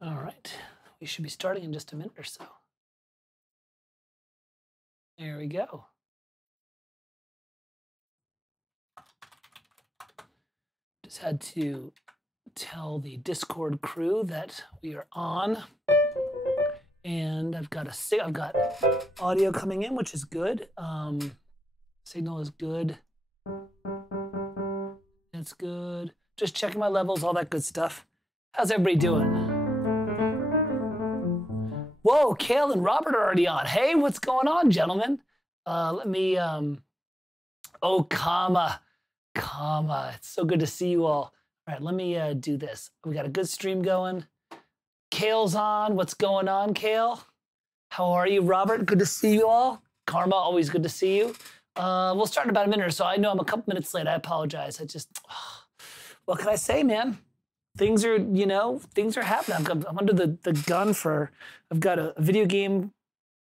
All right, we should be starting in just a minute or so. There we go. Just had to tell the Discord crew that we are on, and I've got audio coming in, which is good. Signal is good. That's good. Just checking my levels, all that good stuff. How's everybody doing? Whoa, Kale and Robert are already on. Hey, what's going on, gentlemen? Let me, oh, comma. It's so good to see you all. All right, let me do this. We got a good stream going. Kale's on. What's going on, Kale? How are you, Robert? Good to see you all. Karma, always good to see you. We'll start in about a minute or so. I know I'm a couple minutes late. I apologize. What can I say, man? Things are, things are happening. I'm under the gun for, I've got a video game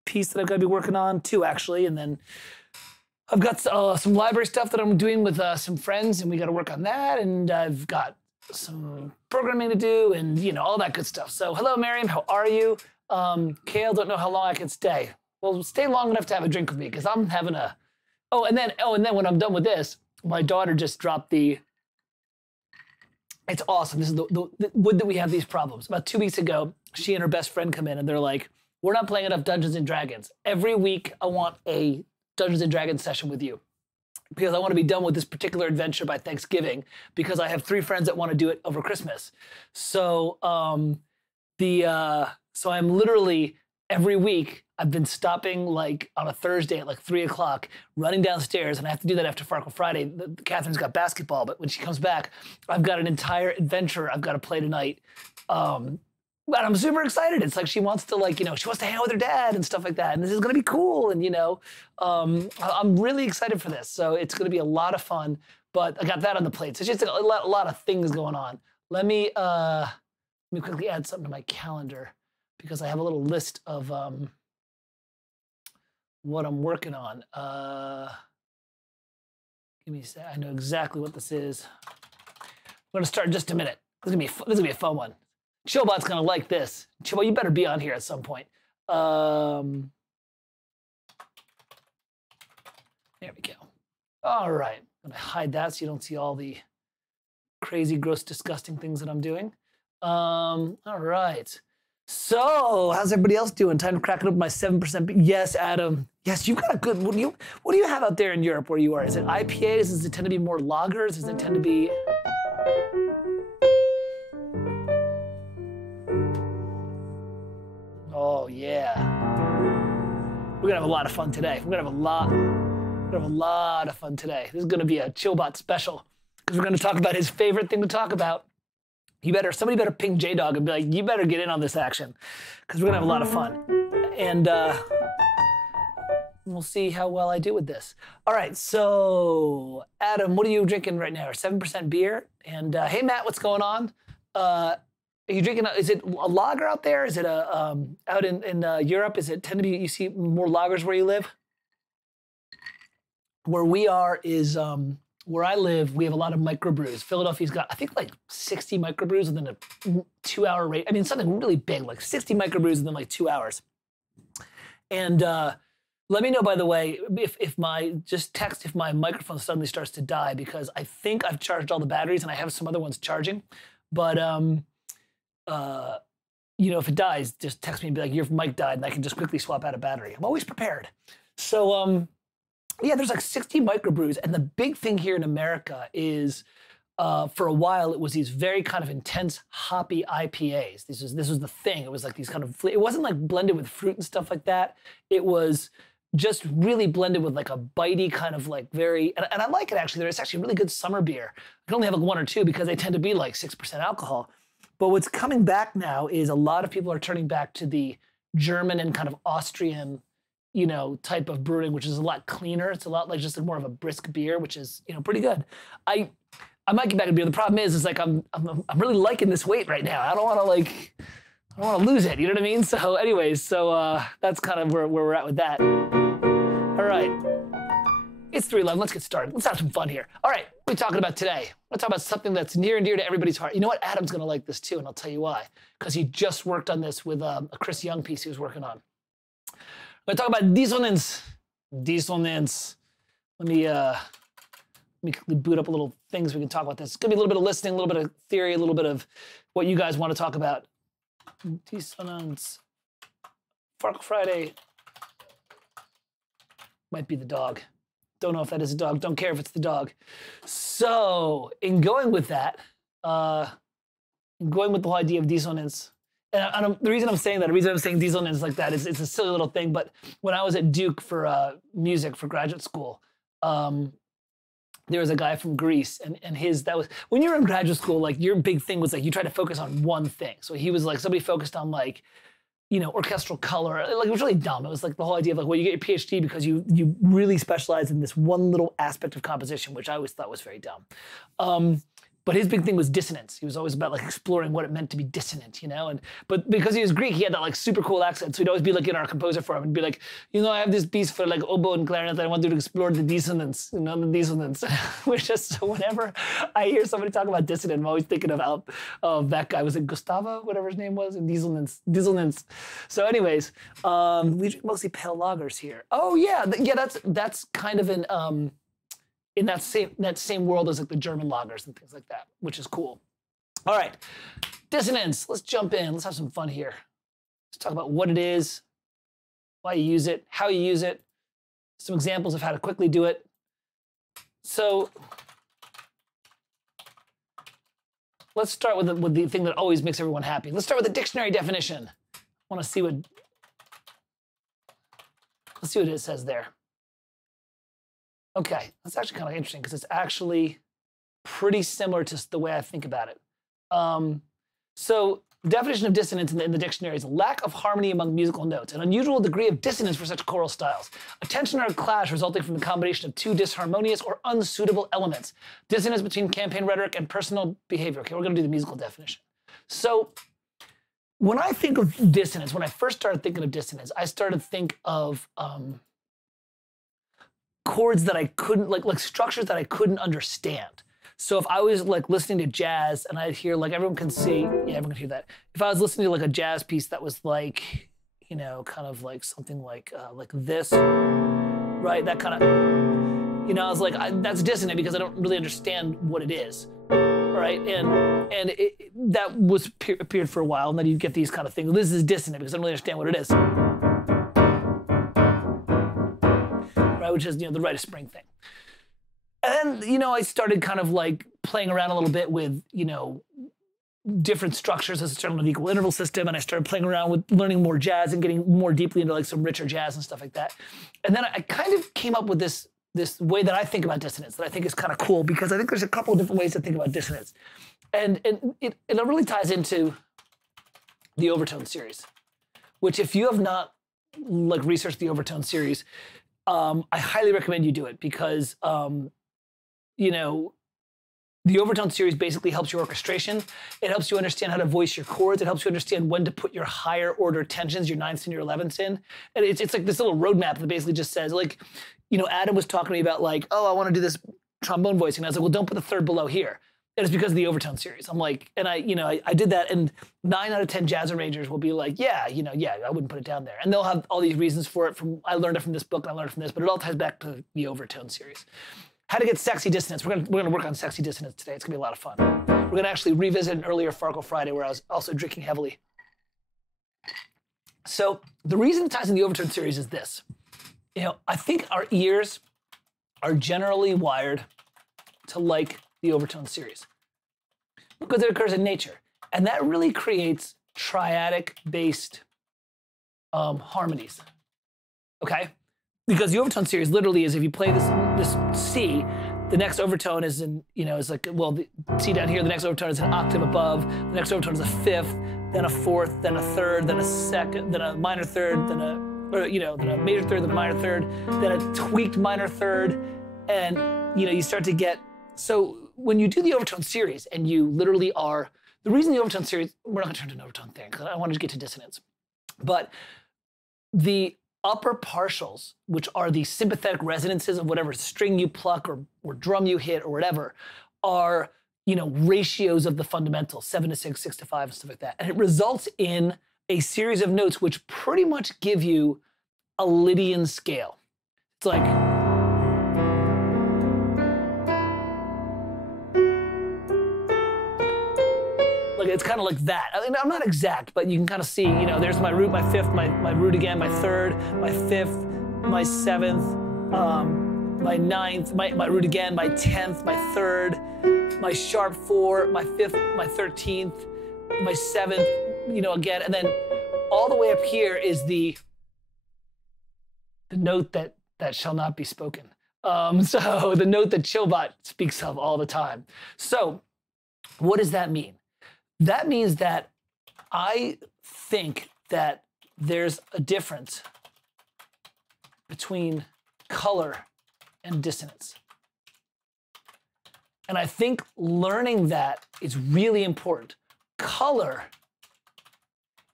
piece that I've got to be working on, 2 actually, and then I've got some library stuff that I'm doing with some friends, and we got to work on that, and I've got some programming to do, and all that good stuff. So hello, Miriam, how are you? Kale, don't know how long I can stay. Well, stay long enough to have a drink with me, because I'm having a, and then when I'm done with this, my daughter just dropped it's awesome. This is the would that we have these problems. About 2 weeks ago, she and her best friend come in, and they're like, we're not playing enough Dungeons and Dragons. Every week, I want a Dungeons and Dragons session with you, because I want to be done with this particular adventure by Thanksgiving, because I have 3 friends that want to do it over Christmas. So so I'm literally every week I've been stopping like on a Thursday at like 3 o'clock, running downstairs, and I have to do that after Farkle Friday. Catherine's got basketball, but when she comes back, I've got an entire adventure I've got to play tonight. But I'm super excited. It's like she wants to she wants to hang out with her dad and stuff like that. And this is gonna be cool. And I'm really excited for this. So it's gonna be a lot of fun, but I got that on the plate. So it's just a lot of things going on. Let me quickly add something to my calendar, because I have a little list of what I'm working on. Give me a sec. I know exactly what this is. I'm gonna start in just a minute. This is gonna be a fun one. Chillbot's gonna like this. Chillbot, you better be on here at some point. There we go. All right, I'm gonna hide that so you don't see all the crazy, gross, disgusting things that I'm doing. All right. So, how's everybody else doing? Time to crack it up my 7%. Yes, Adam. Yes, you've got a good, what do you have out there in Europe where you are? Is it IPAs? Does it tend to be more lagers? Does it tend to be... Oh, yeah. We're gonna have a lot of fun today. We're gonna have a lot of fun today. This is gonna be a Chillbot special, because we're gonna talk about his favorite thing to talk about. Somebody better ping J-Dog and be like, you better get in on this action, because we're gonna have a lot of fun. And we'll see how well I do with this. All right, so Adam, what are you drinking right now? 7% beer? And hey, Matt, what's going on? Are you drinking, is it a lager out there? Is it out in Europe? Is it tend to be, you see more lagers where you live? Where we are is, where I live, we have a lot of microbrews. Philadelphia's got, I think, like 60 microbrews within a 2-hour rate. I mean, something really big, like 60 microbrews within like 2 hours. And let me know, by the way, just text if my microphone suddenly starts to die, because I think I've charged all the batteries and I have some other ones charging. But, if it dies, just text me and be like, your mic died, and I can just quickly swap out a battery. I'm always prepared. So, yeah, there's like 60 microbrews, and the big thing here in America is, for a while, it was these very kind of intense hoppy IPAs. This was the thing. It was like these kind of, it wasn't like blended with fruit and stuff like that. It was just really blended with like a bitey kind of like very, and I like it actually. It's actually really good summer beer. I can only have like 1 or 2 because they tend to be like 6% alcohol. But what's coming back now is a lot of people are turning back to the German and kind of Austrian type of brewing, which is a lot cleaner. It's a lot like just more of a brisk beer, which is, pretty good. I might get back to beer. The problem is like I'm really liking this weight right now. I don't want to lose it. You know what I mean? So anyways, that's kind of where we're at with that. All right. It's 3:11. Let's get started. Let's have some fun here. All right, what are we talking about today? Let's talk about something that's near and dear to everybody's heart. You know what? Adam's going to like this too, and I'll tell you why. Because he just worked on this with a Chris Young piece he was working on. We're going to talk about dissonance. Dissonance. Let me quickly boot up a little things we can talk about this. It's going to be a little bit of listening, a little bit of theory, a little bit of what you guys want to talk about. Dissonance. Farkle Friday. Might be the dog. Don't know if that is a dog. Don't care if it's the dog. So, in going with that, in going with the whole idea of dissonance, and the reason I'm saying that, the reason I'm saying dissonance like that is it's a silly little thing, but when I was at Duke for music for graduate school, there was a guy from Greece, and that was, when you were in graduate school, like your big thing was like you try to focus on one thing. So he was like, somebody focused on like, you know, orchestral color. Like, it was really dumb. It was like the whole idea of like, well, you get your PhD because you really specialize in this one little aspect of composition, which I always thought was very dumb. But his big thing was dissonance. He was always about like exploring what it meant to be dissonant, you know? But because he was Greek, he had that like super cool accent. So he'd always be like in our composer forum and be like, you know, I have this piece for like oboe and clarinet that I want you to explore the dissonance, you know, the dissonance. Which is, so whenever I hear somebody talk about dissonant, I'm always thinking of that guy. Was it Gustavo, whatever his name was? And dissonance. So anyways, we drink mostly pale lagers here. Oh yeah, that's kind of an, in that same world as like the German lagers and things like that, which is cool. All right, dissonance. Let's jump in. Let's have some fun here. Let's talk about what it is, why you use it, how you use it, some examples of how to quickly do it. So let's start with the thing that always makes everyone happy. Let's start with the dictionary definition. I want to see what. Let's see what it says there. Okay, that's actually kind of interesting because it's actually pretty similar to the way I think about it. So the definition of dissonance in the dictionary is a lack of harmony among musical notes, an unusual degree of dissonance for such choral styles, a tension or a clash resulting from the combination of two disharmonious or unsuitable elements, dissonance between campaign rhetoric and personal behavior. Okay, we're going to do the musical definition. So when I think of dissonance, when I first started thinking of dissonance, I started to think of chords that I couldn't, like structures that I couldn't understand. So if I was like listening to jazz and I'd hear, like, everyone can see, yeah, everyone can hear that. If I was listening to like a jazz piece that was like, you know, kind of like something like this, right? That kind of, you know, I was like, that's dissonant because I don't really understand what it is, right? And that was appeared for a while, and then you get these kind of things. This is dissonant because I don't really understand what it is. Which is, you know, the Rite of Spring thing. And then, you know, I started kind of like playing around a little bit with, you know, different structures as a sort of equal interval system, and I started playing around with learning more jazz and getting more deeply into like some richer jazz and stuff like that. And then I kind of came up with this way that I think about dissonance that I think is kind of cool, because I think there's a couple of different ways to think about dissonance. And it really ties into the overtone series, which, if you have not like researched the overtone series, I highly recommend you do it, because, you know, the overtone series basically helps your orchestration. It helps you understand how to voice your chords. It helps you understand when to put your higher order tensions, your 9ths and your 11ths in. And it's like this little roadmap that basically just says, like, you know, Adam was talking to me about like, oh, I want to do this trombone voicing. And I was like, well, don't put the third below here. And it's because of the overtone series. I'm like, and I did that, and 9 out of 10 jazz arrangers will be like, yeah, you know, yeah, I wouldn't put it down there. And they'll have all these reasons for it. I learned it from this book, and I learned it from this, but it all ties back to the overtone series. How to get sexy dissonance. We're gonna work on sexy dissonance today. It's gonna be a lot of fun. We're gonna actually revisit an earlier Farkle Friday where I was also drinking heavily. So the reason it ties in the overtone series is this. You know, I think our ears are generally wired to like the overtone series because it occurs in nature. And that really creates triadic-based harmonies, okay? Because the overtone series literally is, if you play this C, the next overtone is in, you know, is like, well, the C down here, the next overtone is an octave above, the next overtone is a 5th, then a 4th, then a 3rd, then a 2nd, then a minor 3rd, then a major 3rd, then a minor 3rd, then a tweaked minor 3rd, and, you know, you start to get, so when you do the overtone series and you literally are, the reason the overtone series, we're not gonna turn to an overtone thing, because I wanted to get to dissonance, but the upper partials, which are the sympathetic resonances of whatever string you pluck or drum you hit or whatever, are, you know, ratios of the fundamentals, 7 to 6, 6 to 5, and stuff like that. And it results in a series of notes which pretty much give you a Lydian scale. It's like, it's kind of like that. I mean, I'm not exact, but you can kind of see, you know, there's my root, my fifth, my root again, my third, my fifth, my seventh, my ninth, my root again, my 10th, my third, my sharp 4, my 5th, my 13th, my 7th, you know, again, and then all the way up here is the note that shall not be spoken. So the note that Chillbot speaks of all the time. So what does that mean? That means that I think that there's a difference between color and dissonance. And I think learning that is really important. Color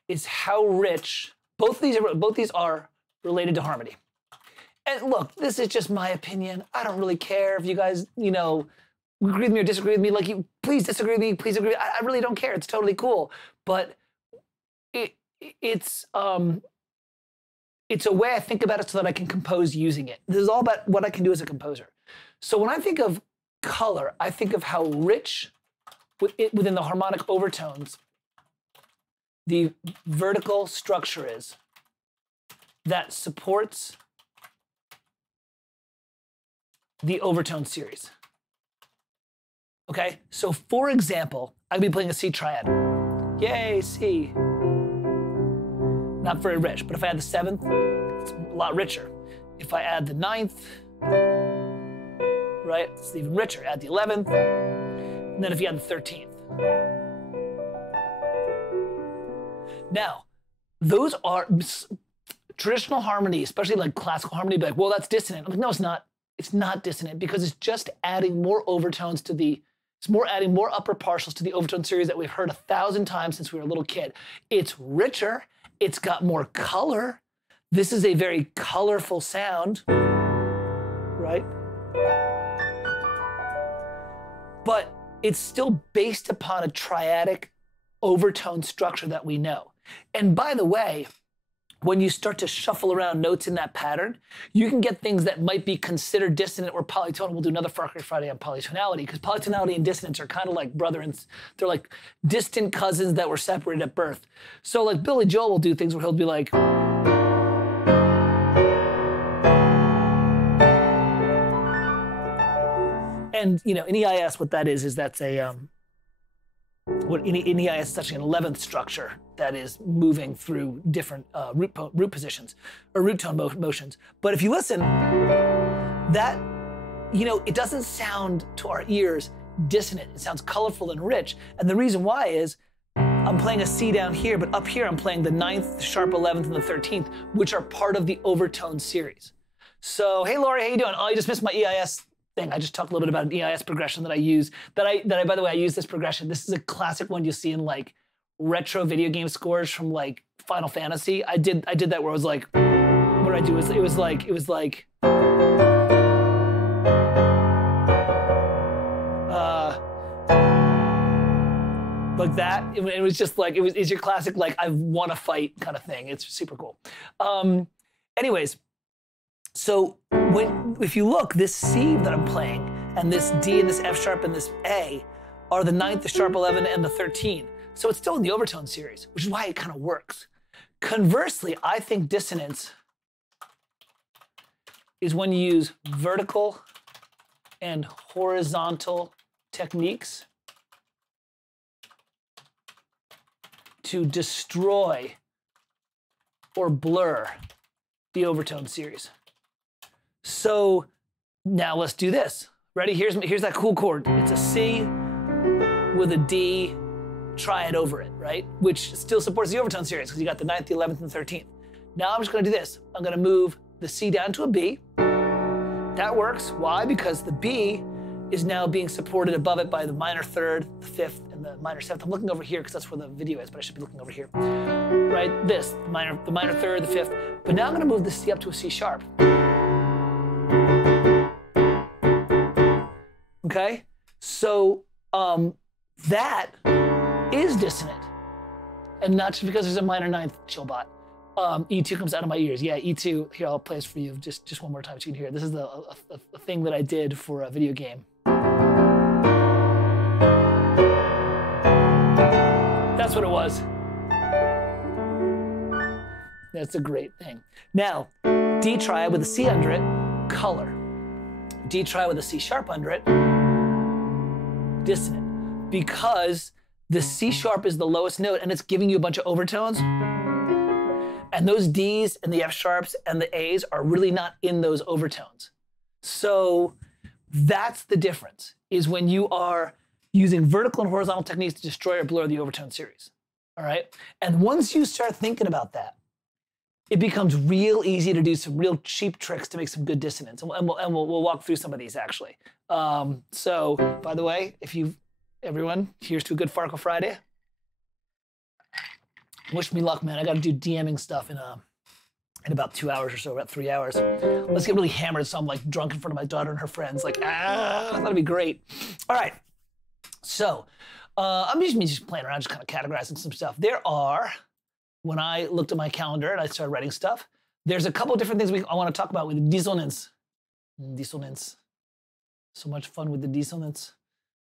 is how rich, both these are related to harmony. And look, this is just my opinion. I don't really care if you guys, you know, agree with me or disagree with me. Like, please disagree with me, please agree. I really don't care. It's totally cool. But it's a way I think about it so that I can compose using it. This is all about what I can do as a composer. So when I think of color, I think of how rich within the harmonic overtones the vertical structure is that supports the overtone series. Okay, so for example, I'd be playing a C triad. Yay, C. Not very rich, but if I add the 7th, it's a lot richer. If I add the 9th, right, it's even richer. Add the 11th, and then if you add the 13th. Now, those are traditional harmony, especially like classical harmony, be like, well, that's dissonant. I'm like, no, it's not. It's not dissonant because it's just adding more overtones to the, adding more upper partials to the overtone series that we've heard 1,000 times since we were a little kid. It's richer. It's got more color. This is a very colorful sound, right? But it's still based upon a triadic overtone structure that we know. And by the way, when you start to shuffle around notes in that pattern, you can get things that might be considered dissonant or polytonal. We'll do another Farkle Friday on polytonality, because polytonality and dissonance are kind of like brother and they're like distant cousins that were separated at birth. So like Billy Joel will do things where he'll be like, and you know, in EIS, what that is that's a what in EIS is actually an 11th structure that is moving through different root positions or root tone motions. But if you listen, that, you know, it doesn't sound to our ears dissonant. It sounds colorful and rich. And the reason why is I'm playing a C down here, but up here I'm playing the 9th, the sharp 11th, and the 13th, which are part of the overtone series. So, hey, Lori, how you doing? Oh, you just missed my EIS thing. I just talked a little bit about an EIS progression that I use. By the way, I use this progression. This is a classic one you see in like retro video game scores from like Final Fantasy. I did that where I was like, what did I do? It was like that. It was just like, it's your classic, like, I've won a fight kind of thing. It's super cool. Anyways, so if you look, this C that I'm playing and this D and this F sharp and this A are the 9th, the sharp 11, and the 13. So it's still in the overtone series, which is why it kind of works. Conversely, I think dissonance is when you use vertical and horizontal techniques to destroy or blur the overtone series. So now let's do this. Ready? Here's that cool chord. It's a C with a D triad over it, right? Which still supports the overtone series because you got the 9th, the 11th, and the 13th. Now I'm just gonna do this. I'm gonna move the C down to a B. That works. Why? Because the B is now being supported above it by the minor third, the fifth, and the minor seventh. I'm looking over here because that's where the video is, but I should be looking over here. Right, this, the minor third, the fifth. But now I'm gonna move this C up to a C sharp. Okay, so that is dissonant. And not just because there's a minor ninth chillbot. E2 comes out of my ears. Yeah, E2, here, I'll play this for you just one more time so you can hear it. This is a thing that I did for a video game. That's what it was. That's a great thing. Now, D triad with a C under it, color. D triad with a C sharp under it, dissonant. Because the C sharp is the lowest note and it's giving you a bunch of overtones. And those Ds and the F sharps and the As are really not in those overtones. So that's the difference, is when you are using vertical and horizontal techniques to destroy or blur the overtone series, all right? And once you start thinking about that, it becomes real easy to do some real cheap tricks to make some good dissonance. And we'll walk through some of these, actually. So, by the way, everyone, here's to a good Farkle Friday. Wish me luck, man. I got to do DMing stuff in about 2 hours or so, about 3 hours. Let's get really hammered so I'm like drunk in front of my daughter and her friends. Like, that'd be great. All right. So I'm just playing around, just kind of categorizing some stuff. There are, when I looked at my calendar and I started writing stuff, there's a couple of different things I want to talk about with dissonance. Dissonance. So much fun with the dissonance.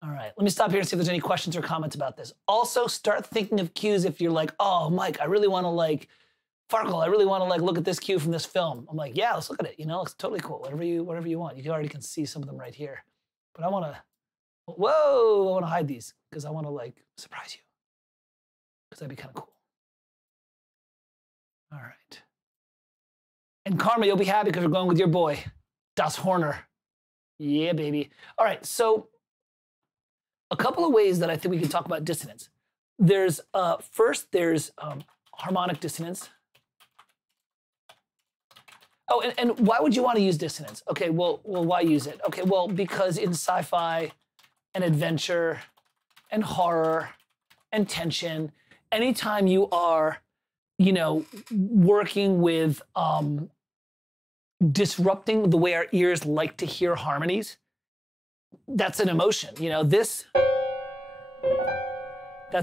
All right, let me stop here and see if there's any questions or comments about this. Also, start thinking of cues if you're like, oh, Mike, I really want to like, Farkle, I really want to like look at this cue from this film. I'm like, yeah, let's look at it. You know, it's totally cool. Whatever you want. You already can see some of them right here. But I want to, whoa, I want to hide these because I want to like surprise you. Because that'd be kind of cool. All right. And Karma, you'll be happy because we're going with your boy, Das Horner. Yeah, baby. All right, so a couple of ways that I think we can talk about dissonance. There's, first, there's harmonic dissonance. Oh, and why would you want to use dissonance? Okay, well, why use it? Okay, well, because in sci-fi and adventure and horror and tension, anytime you are, you know, working with disrupting the way our ears like to hear harmonies, that's an emotion. You know, that's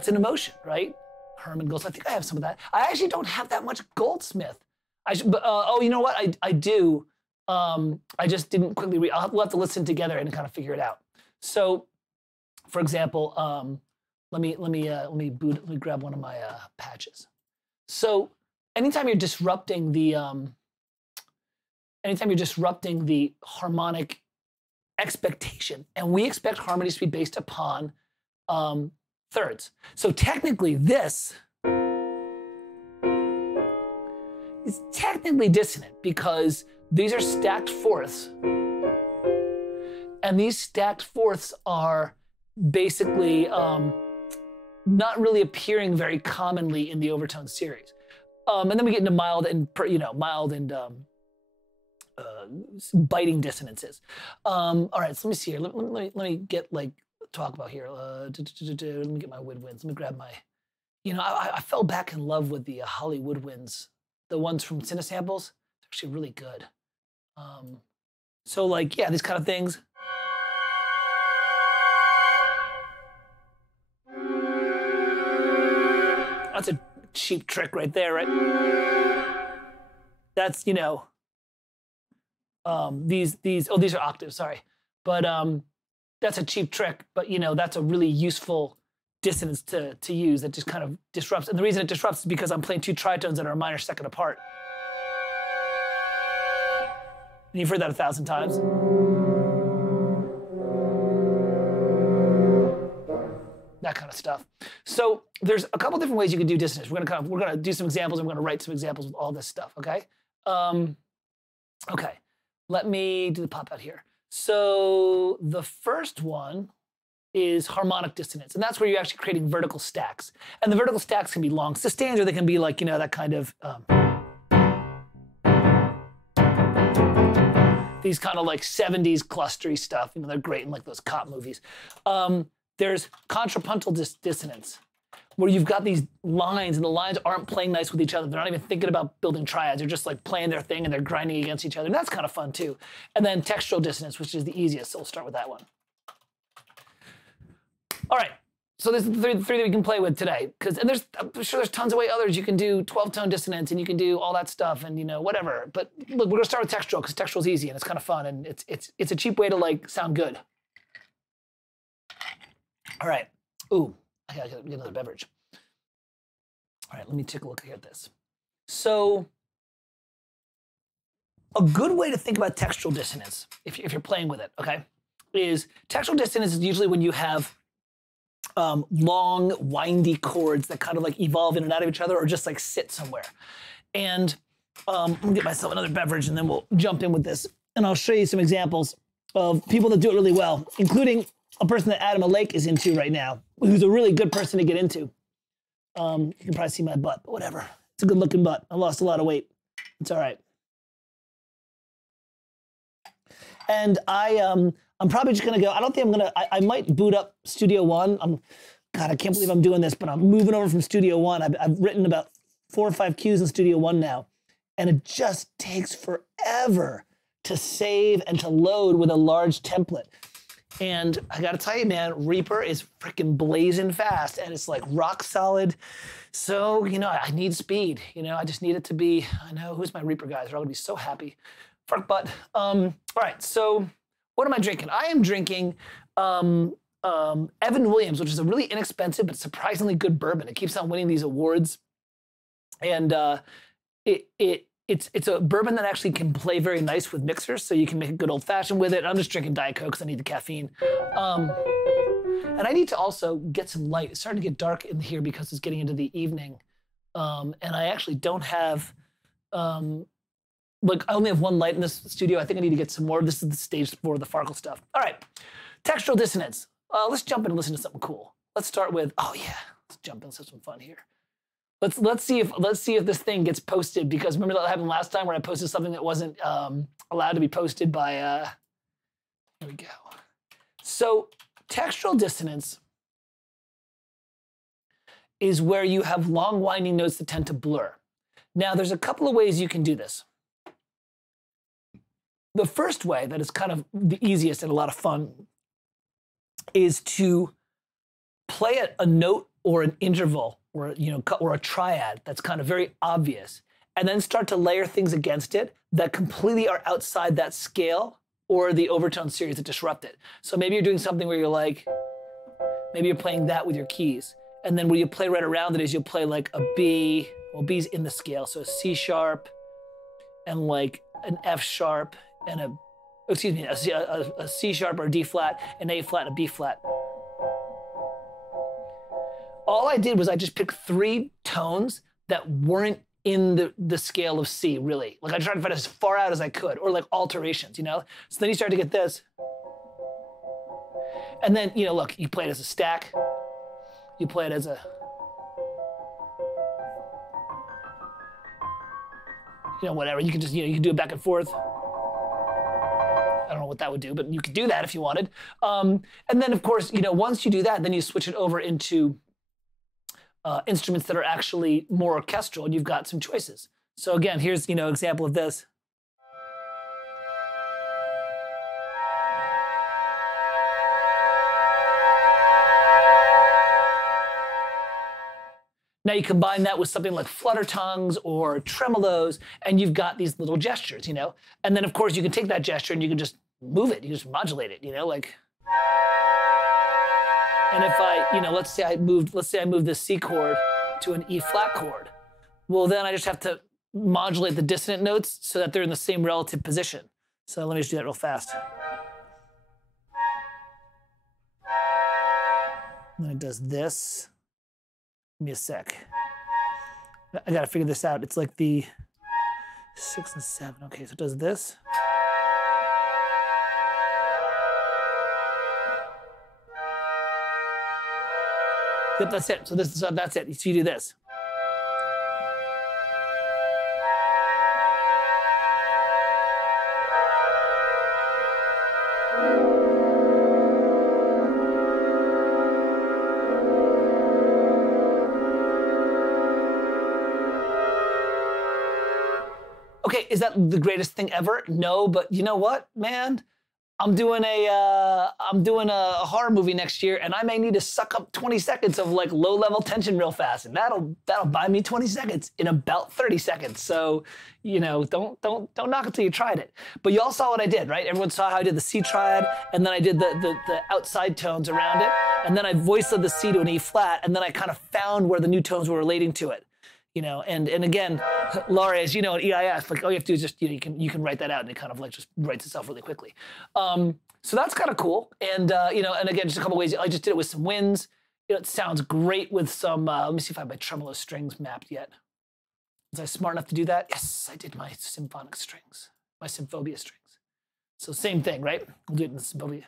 an emotion, right? Herman Goldsmith. I think I have some of that. I actually don't have that much Goldsmith. But, oh, you know what? I do. I just didn't quickly read. We'll have to listen together and kind of figure it out. So, for example, let me grab one of my patches. So, anytime you're disrupting the harmonic expectation, and we expect harmonies to be based upon thirds. So technically this is technically dissonant because these are stacked fourths. And these stacked fourths are basically not really appearing very commonly in the overtone series. And then we get into mild and biting dissonances. All right, so let me see here. Let me get like talk about here. Let me get my woodwinds. Let me grab my. You know, I fell back in love with the Holly woodwinds, the ones from Cinesamples. They're actually really good. So like, yeah, these kind of things. That's a cheap trick right there, right? That's, you know. These are octaves, sorry. But that's a cheap trick, but you know, that's a really useful dissonance to use that just kind of disrupts. And the reason it disrupts is because I'm playing two tritones that are a minor second apart. And you've heard that 1,000 times. That kind of stuff. So there's a couple different ways you can do dissonance. We're gonna do some examples, and we're gonna write some examples with all this stuff, okay? Okay. Let me do the pop out here. So the first one is harmonic dissonance, and that's where you're actually creating vertical stacks. And the vertical stacks can be long sustains, or they can be like, you know, that kind of, these kind of like 70s clustery stuff. You know, they're great in like those cop movies. There's contrapuntal dissonance, where you've got these lines and the lines aren't playing nice with each other. They're not even thinking about building triads. They're just like playing their thing and they're grinding against each other. And that's kind of fun too. And then textual dissonance, which is the easiest. So we'll start with that one. All right. So there's the three that we can play with today. And I'm sure there's tons of others. You can do 12-tone dissonance and you can do all that stuff and, you know, whatever. But look, we're gonna start with textual because textual is easy and it's kind of fun and it's a cheap way to like sound good. All right. Ooh. I gotta get another beverage. All right, let me take a look here at this. So, a good way to think about textual dissonance, if you're playing with it, okay, is textual dissonance is usually when you have long, windy chords that kind of like evolve in and out of each other or just like sit somewhere. And I'm gonna get myself another beverage and then we'll jump in with this. And I'll show you some examples of people that do it really well, including a person that Adam Lake is into right now, who's a really good person to get into. You can probably see my butt, but whatever. It's a good looking butt. I lost a lot of weight. It's all right. And I'm probably just gonna go, I don't think I'm gonna, I might boot up Studio One. God, I can't believe I'm doing this, but I'm moving over from Studio One. I've written about 4 or 5 cues in Studio One now, and it just takes forever to save and to load with a large template. And I gotta tell you, man, Reaper is freaking blazing fast and it's like rock solid. So, you know, I need speed. You know, I just need it to be, I know, who's my Reaper guys? They're all gonna be so happy. Fark butt. All right, so what am I drinking? I am drinking Evan Williams, which is a really inexpensive but surprisingly good bourbon. It keeps on winning these awards. And it's a bourbon that actually can play very nice with mixers, so you can make a good old fashioned with it. I'm just drinking Diet Coke because I need the caffeine. And I need to also get some light. It's starting to get dark in here because it's getting into the evening. And I actually don't have, like I only have one light in this studio. I think I need to get some more. This is the stage for the Farkle stuff. All right, textual dissonance. Let's jump in and listen to something cool. Let's start with, oh yeah, let's jump in, let's have some fun here. Let's see if this thing gets posted, because remember that happened last time where I posted something that wasn't allowed to be posted by, here we go. So textual dissonance is where you have long winding notes that tend to blur. Now there's a couple of ways you can do this. The first way that is kind of the easiest and a lot of fun is to play a note or an interval or, you know, or a triad that's kind of very obvious, and then start to layer things against it that completely are outside that scale or the overtone series that disrupt it. So maybe you're doing something where you're like, maybe you're playing that with your keys, and then where you play right around it is you'll play like a B, well B's in the scale, so a C sharp and like an F sharp and a C sharp or a D flat, an A flat and a B flat. All I did was I just picked 3 tones that weren't in the scale of C, really. Like I tried to find as far out as I could, or like alterations, you know? So then you start to get this. And then, you know, look, you play it as a stack. You play it as a, you know, whatever. You can just, you know, you can do it back and forth. I don't know what that would do, but you could do that if you wanted. And then, of course, you know, once you do that, then you switch it over into instruments that are actually more orchestral, and you've got some choices. So again, here's, you know, example of this. Now you combine that with something like flutter tongues or tremolos, and you've got these little gestures, you know? And then of course you can take that gesture and you can just move it, you can just modulate it, you know, like. And if I, you know, let's say I moved this C chord to an E flat chord. Well, then I just have to modulate the dissonant notes so that they're in the same relative position. So let me just do that real fast. And then it does this. Give me a sec. I gotta figure this out. It's like the 6 and 7. Okay, so it does this. Yep, that's it. So that's it. So you do this. Okay, is that the greatest thing ever? No, but you know what, man? I'm doing a horror movie next year, and I may need to suck up 20 seconds of like low-level tension real fast, and that'll buy me 20 seconds in about 30 seconds. So, you know, don't knock it till you tried it. But you all saw what I did, right? Everyone saw how I did the C triad, and then I did the outside tones around it, and then I voice led the C to an E flat, and then I kind of found where the new tones were relating to it. You know, and again, Laura, as you know, at EIS, like all you have to do is just, you know, you can write that out and it kind of like just writes itself really quickly. So that's kind of cool. And, you know, and again, just a couple ways. I just did it with some winds. You know, it sounds great with some, let me see if I have my tremolo strings mapped yet. Was I smart enough to do that? Yes, I did my symphonic strings, my Symphobia strings. So same thing, right? We'll do it in the Symphobia.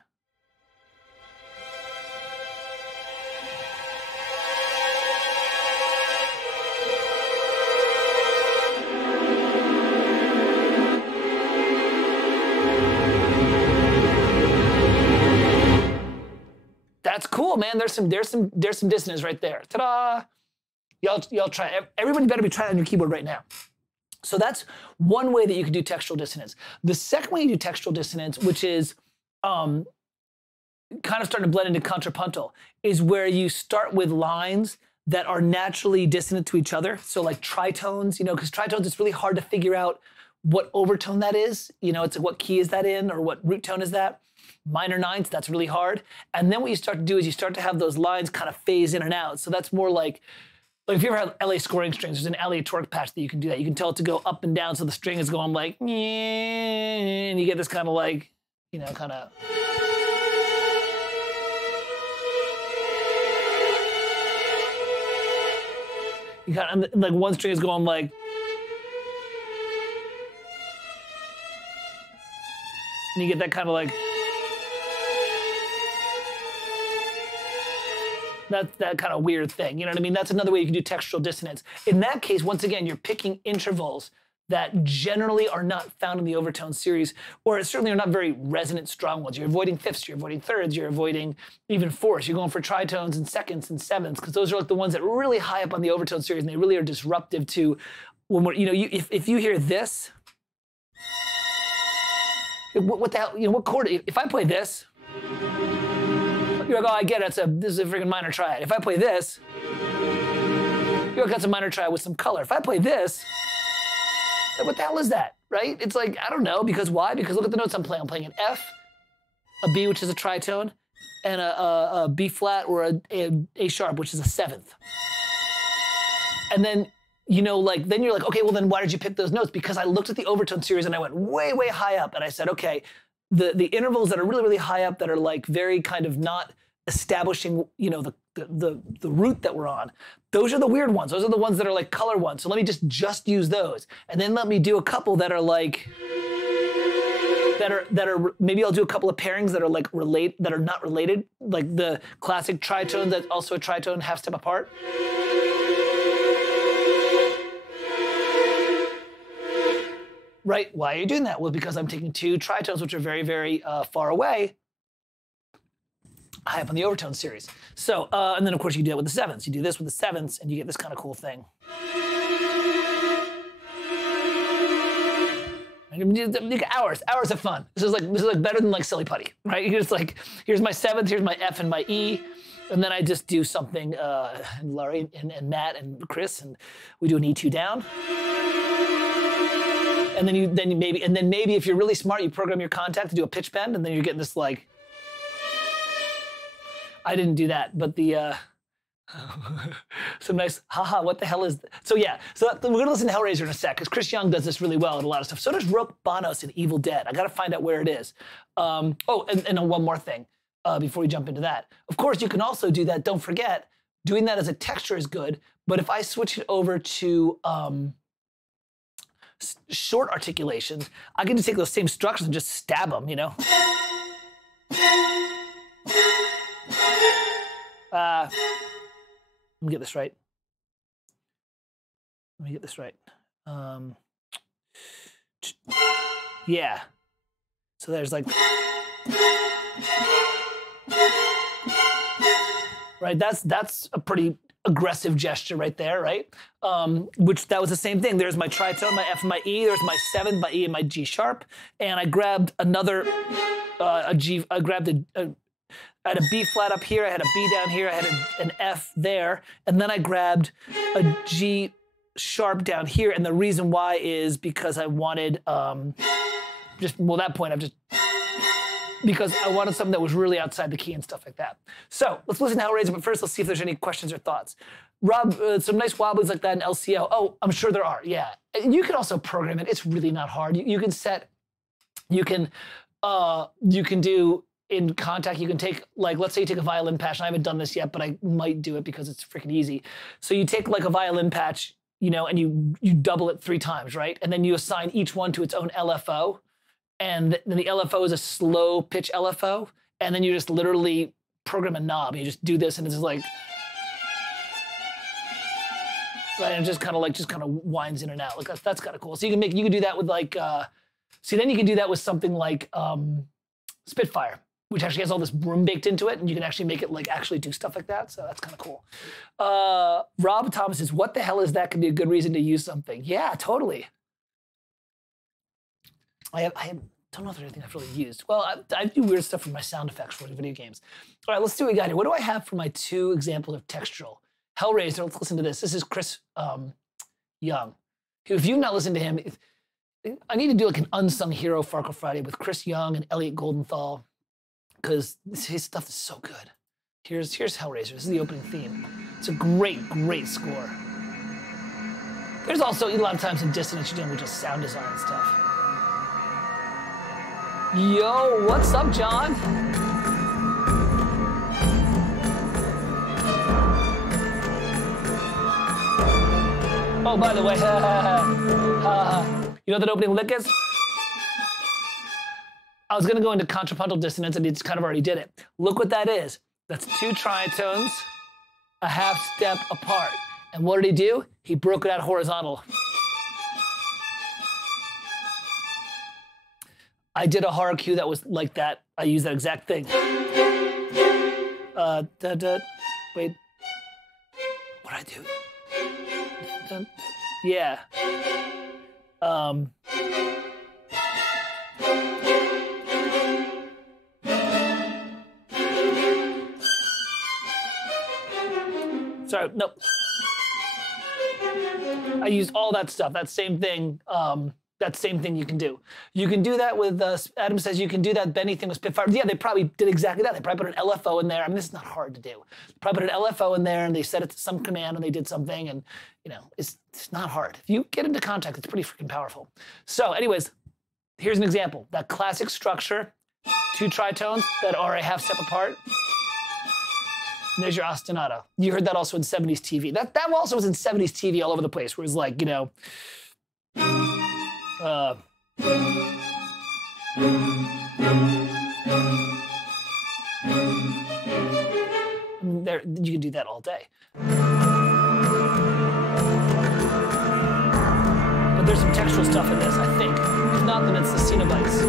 That's cool, man. There's some dissonance right there. Ta-da! Y'all try. Everybody better be trying on your keyboard right now. So that's one way that you can do textual dissonance. The second way you do textual dissonance, which is kind of starting to blend into contrapuntal, is where you start with lines that are naturally dissonant to each other. So like tritones, you know, because tritones, it's really hard to figure out what overtone that is. You know, it's like what key is that in or what root tone is that? Minor ninths, that's really hard. And then what you start to do is you start to have those lines kind of phase in and out. So that's more like if you ever have LA scoring strings, there's an LA torque patch that you can do that. You can tell it to go up and down so the string is going like, and you get this kind of like, you know, kind of. You got like one string is going like. And you get that kind of like. That's that kind of weird thing, you know what I mean? That's another way you can do textual dissonance. In that case, once again, you're picking intervals that generally are not found in the overtone series, or certainly are not very resonant, strong ones. You're avoiding fifths, you're avoiding thirds, you're avoiding even fourths. You're going for tritones and seconds and sevenths, because those are like the ones that are really high up on the overtone series, and they really are disruptive to when we're, you know, if you hear this, what the hell, you know, what chord, if I play this, you're like, oh, I get it. This is a freaking minor triad. If I play this, you're like, that's a minor triad with some color. If I play this, what the hell is that, right? It's like, I don't know, because why? Because look at the notes I'm playing. I'm playing an F, a B, which is a tritone, and a B flat or a sharp, which is a seventh. And then, you know, like, then you're like, okay, well then why did you pick those notes? Because I looked at the overtone series and I went way, way high up and I said, okay, the intervals that are really, really high up that are like very kind of not establishing, you know, the root that we're on, those are the weird ones. Those are the ones that are like color ones. So let me just use those. And then let me do a couple that are like, that are maybe I'll do a couple of pairings that are like that are not related, like the classic tritone that's also a tritone half step apart. Right, why are you doing that? Well, because I'm taking two tritones, which are very, very far away, high up on the overtone series. So, and then of course you do that with the sevenths. You do this with the sevenths, and you get this kind of cool thing. Hours of fun. This is like better than like silly putty, right? You're just like, here's my seventh, here's my F and my E, and then I just do something, and Laurie and Matt and Chris, and we do an E2 down. And then maybe if you're really smart, you program your contact to do a pitch bend, and then you're getting this like. I didn't do that, but the some nice haha. What the hell is that? So yeah, so we're gonna listen to Hellraiser in a sec because Chris Young does this really well and a lot of stuff. So does Rope Bonos in Evil Dead. I gotta find out where it is. Oh, and one more thing before we jump into that. Of course, you can also do that. Don't forget, doing that as a texture is good. But if I switch it over to short articulations, I can just take those same structures and just stab them, you know? Let me get this right. Yeah. So there's like... Right, that's a pretty aggressive gesture right there, right? Which that was the same thing. There's my tritone, my F and my E. There's my 7th, my E, and my G sharp. And I grabbed another a G. I grabbed I had a B flat up here. I had a B down here. I had an F there, and then I grabbed a G sharp down here. And the reason why is because I wanted because I wanted something that was really outside the key and stuff like that. So let's listen to Hellraiser, but first let's see if there's any questions or thoughts. Rob, some nice wobblies like that in LCO. Oh, I'm sure there are, yeah. You can also program it. It's really not hard. You can set, you can do in Contact, you can take, like, let's say you take a violin patch, and I haven't done this yet, but I might do it because it's freaking easy. So you take like a violin patch, you know, and you double it 3 times, right? And then you assign each one to its own LFO. And then the LFO is a slow pitch LFO. And then you just literally program a knob. You just do this and it's like, right? And it just kind of winds in and out. Like that's kind of cool. So you can do that with like, then you can do that with something like Spitfire, which actually has all this room baked into it. And you can actually make it like actually do stuff like that. So that's kind of cool. Rob Thomas says, what the hell is that? Could be a good reason to use something. Yeah, totally. I don't know if there's anything I've really used. Well, I do weird stuff with my sound effects for video games. All right, let's see what we got here. What do I have for my 2 examples of textual? Hellraiser, let's listen to this. This is Chris Young. If you've not listened to him, I need to do like an unsung hero Farkle Friday with Chris Young and Elliot Goldenthal, because his stuff is so good. Here's Hellraiser. This is the opening theme. It's a great, great score. There's also a lot of times in Dissonant you're doing with just sound design and stuff. Yo, what's up, John? Oh, by the way, you know what that opening lick is? I was gonna go into contrapuntal dissonance and it's kind of already did it. Look what that is. That's 2 tritones, a half step apart. And what did he do? He broke it out horizontal. I did a horror cue that was like that. I used that exact thing. Wait. What did I do? Yeah. Sorry, no. I used all that stuff, that same thing. That same thing you can do. You can do that with, Adam says you can do that Benny thing with Spitfire. Yeah, they probably did exactly that. They probably put an LFO in there. I mean, this is not hard to do. They probably put an LFO in there and they set it to some command and they did something and, you know, it's not hard. If you get into Contact, it's pretty freaking powerful. So anyways, here's an example. That classic structure, 2 tritones that are a half step apart. And there's your ostinato. You heard that also in 70s TV. That also was in 70s TV all over the place, where it was like, you know, there, you can do that all day. But there's some textual stuff in this, I think. If not, then it's the Cenobites.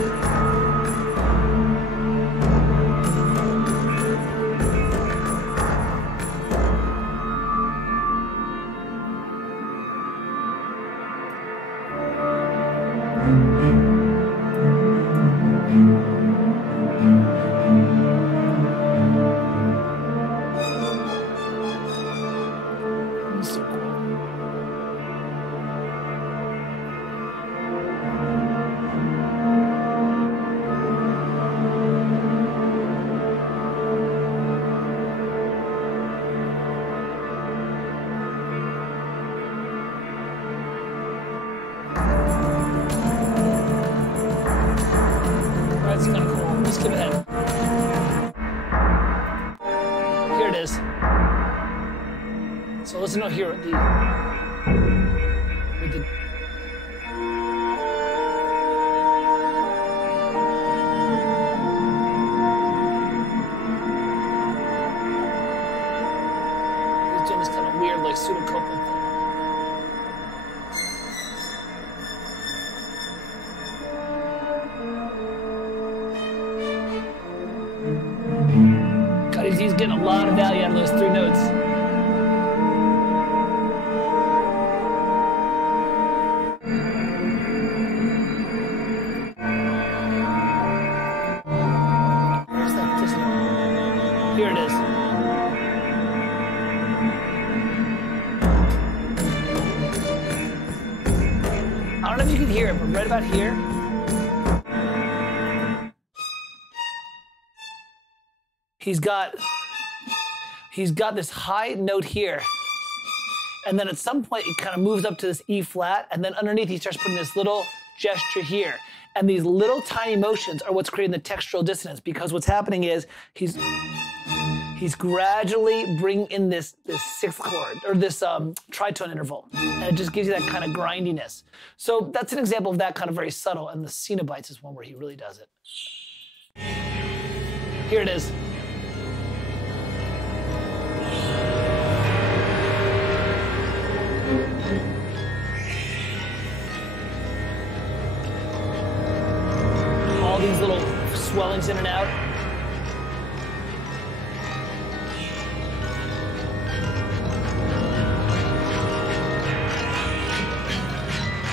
So listen to here with the he's doing this kind of weird like pseudo-coping thing. God, he's getting a lot of value out of those 3 notes. I don't know if you can hear it, but right about here, he's got this high note here. And then at some point, it kind of moves up to this E flat, and then underneath, he starts putting this little gesture here. And these little tiny motions are what's creating the textual dissonance, because what's happening is he's gradually bringing in this sixth chord, or this tritone interval, and it just gives you that kind of grindiness. So that's an example of that kind of very subtle, and the Cenobites is one where he really does it. Here it is. All these little swellings in and out.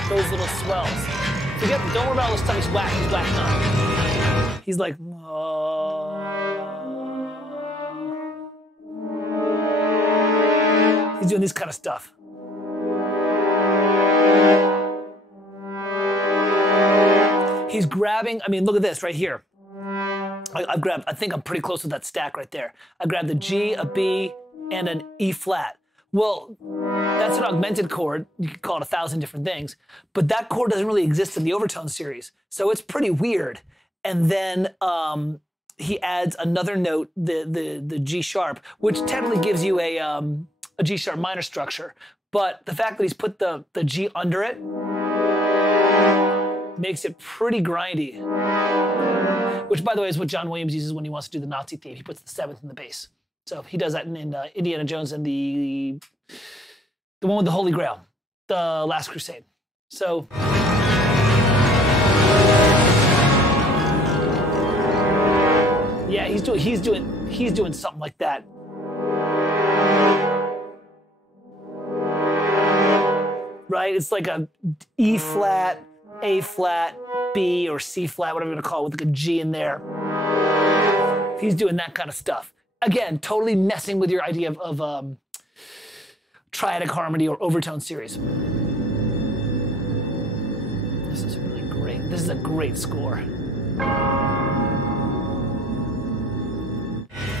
Those little swells. Don't worry about all the stuff he's whacking on. He's like, he's doing this kind of stuff. He's grabbing, I mean, look at this right here. I've grabbed, I think I'm pretty close with that stack right there. I grabbed a G, a B, and an E flat. Well, that's an augmented chord. You could call it 1,000 different things, but that chord doesn't really exist in the overtone series. So it's pretty weird. And then he adds another note, the G sharp, which technically gives you a G sharp minor structure. But the fact that he's put the G under it makes it pretty grindy. Which, by the way, is what John Williams uses when he wants to do the Nazi theme. He puts the seventh in the bass. So he does that in Indiana Jones and the one with the Holy Grail, the Last Crusade. So yeah, he's doing something like that. Right? It's like a E flat, A flat, B, or C flat, whatever you're gonna call it, with like a G in there. He's doing that kind of stuff. Again, totally messing with your idea of triadic harmony or overtone series. This is really great. This is a great score.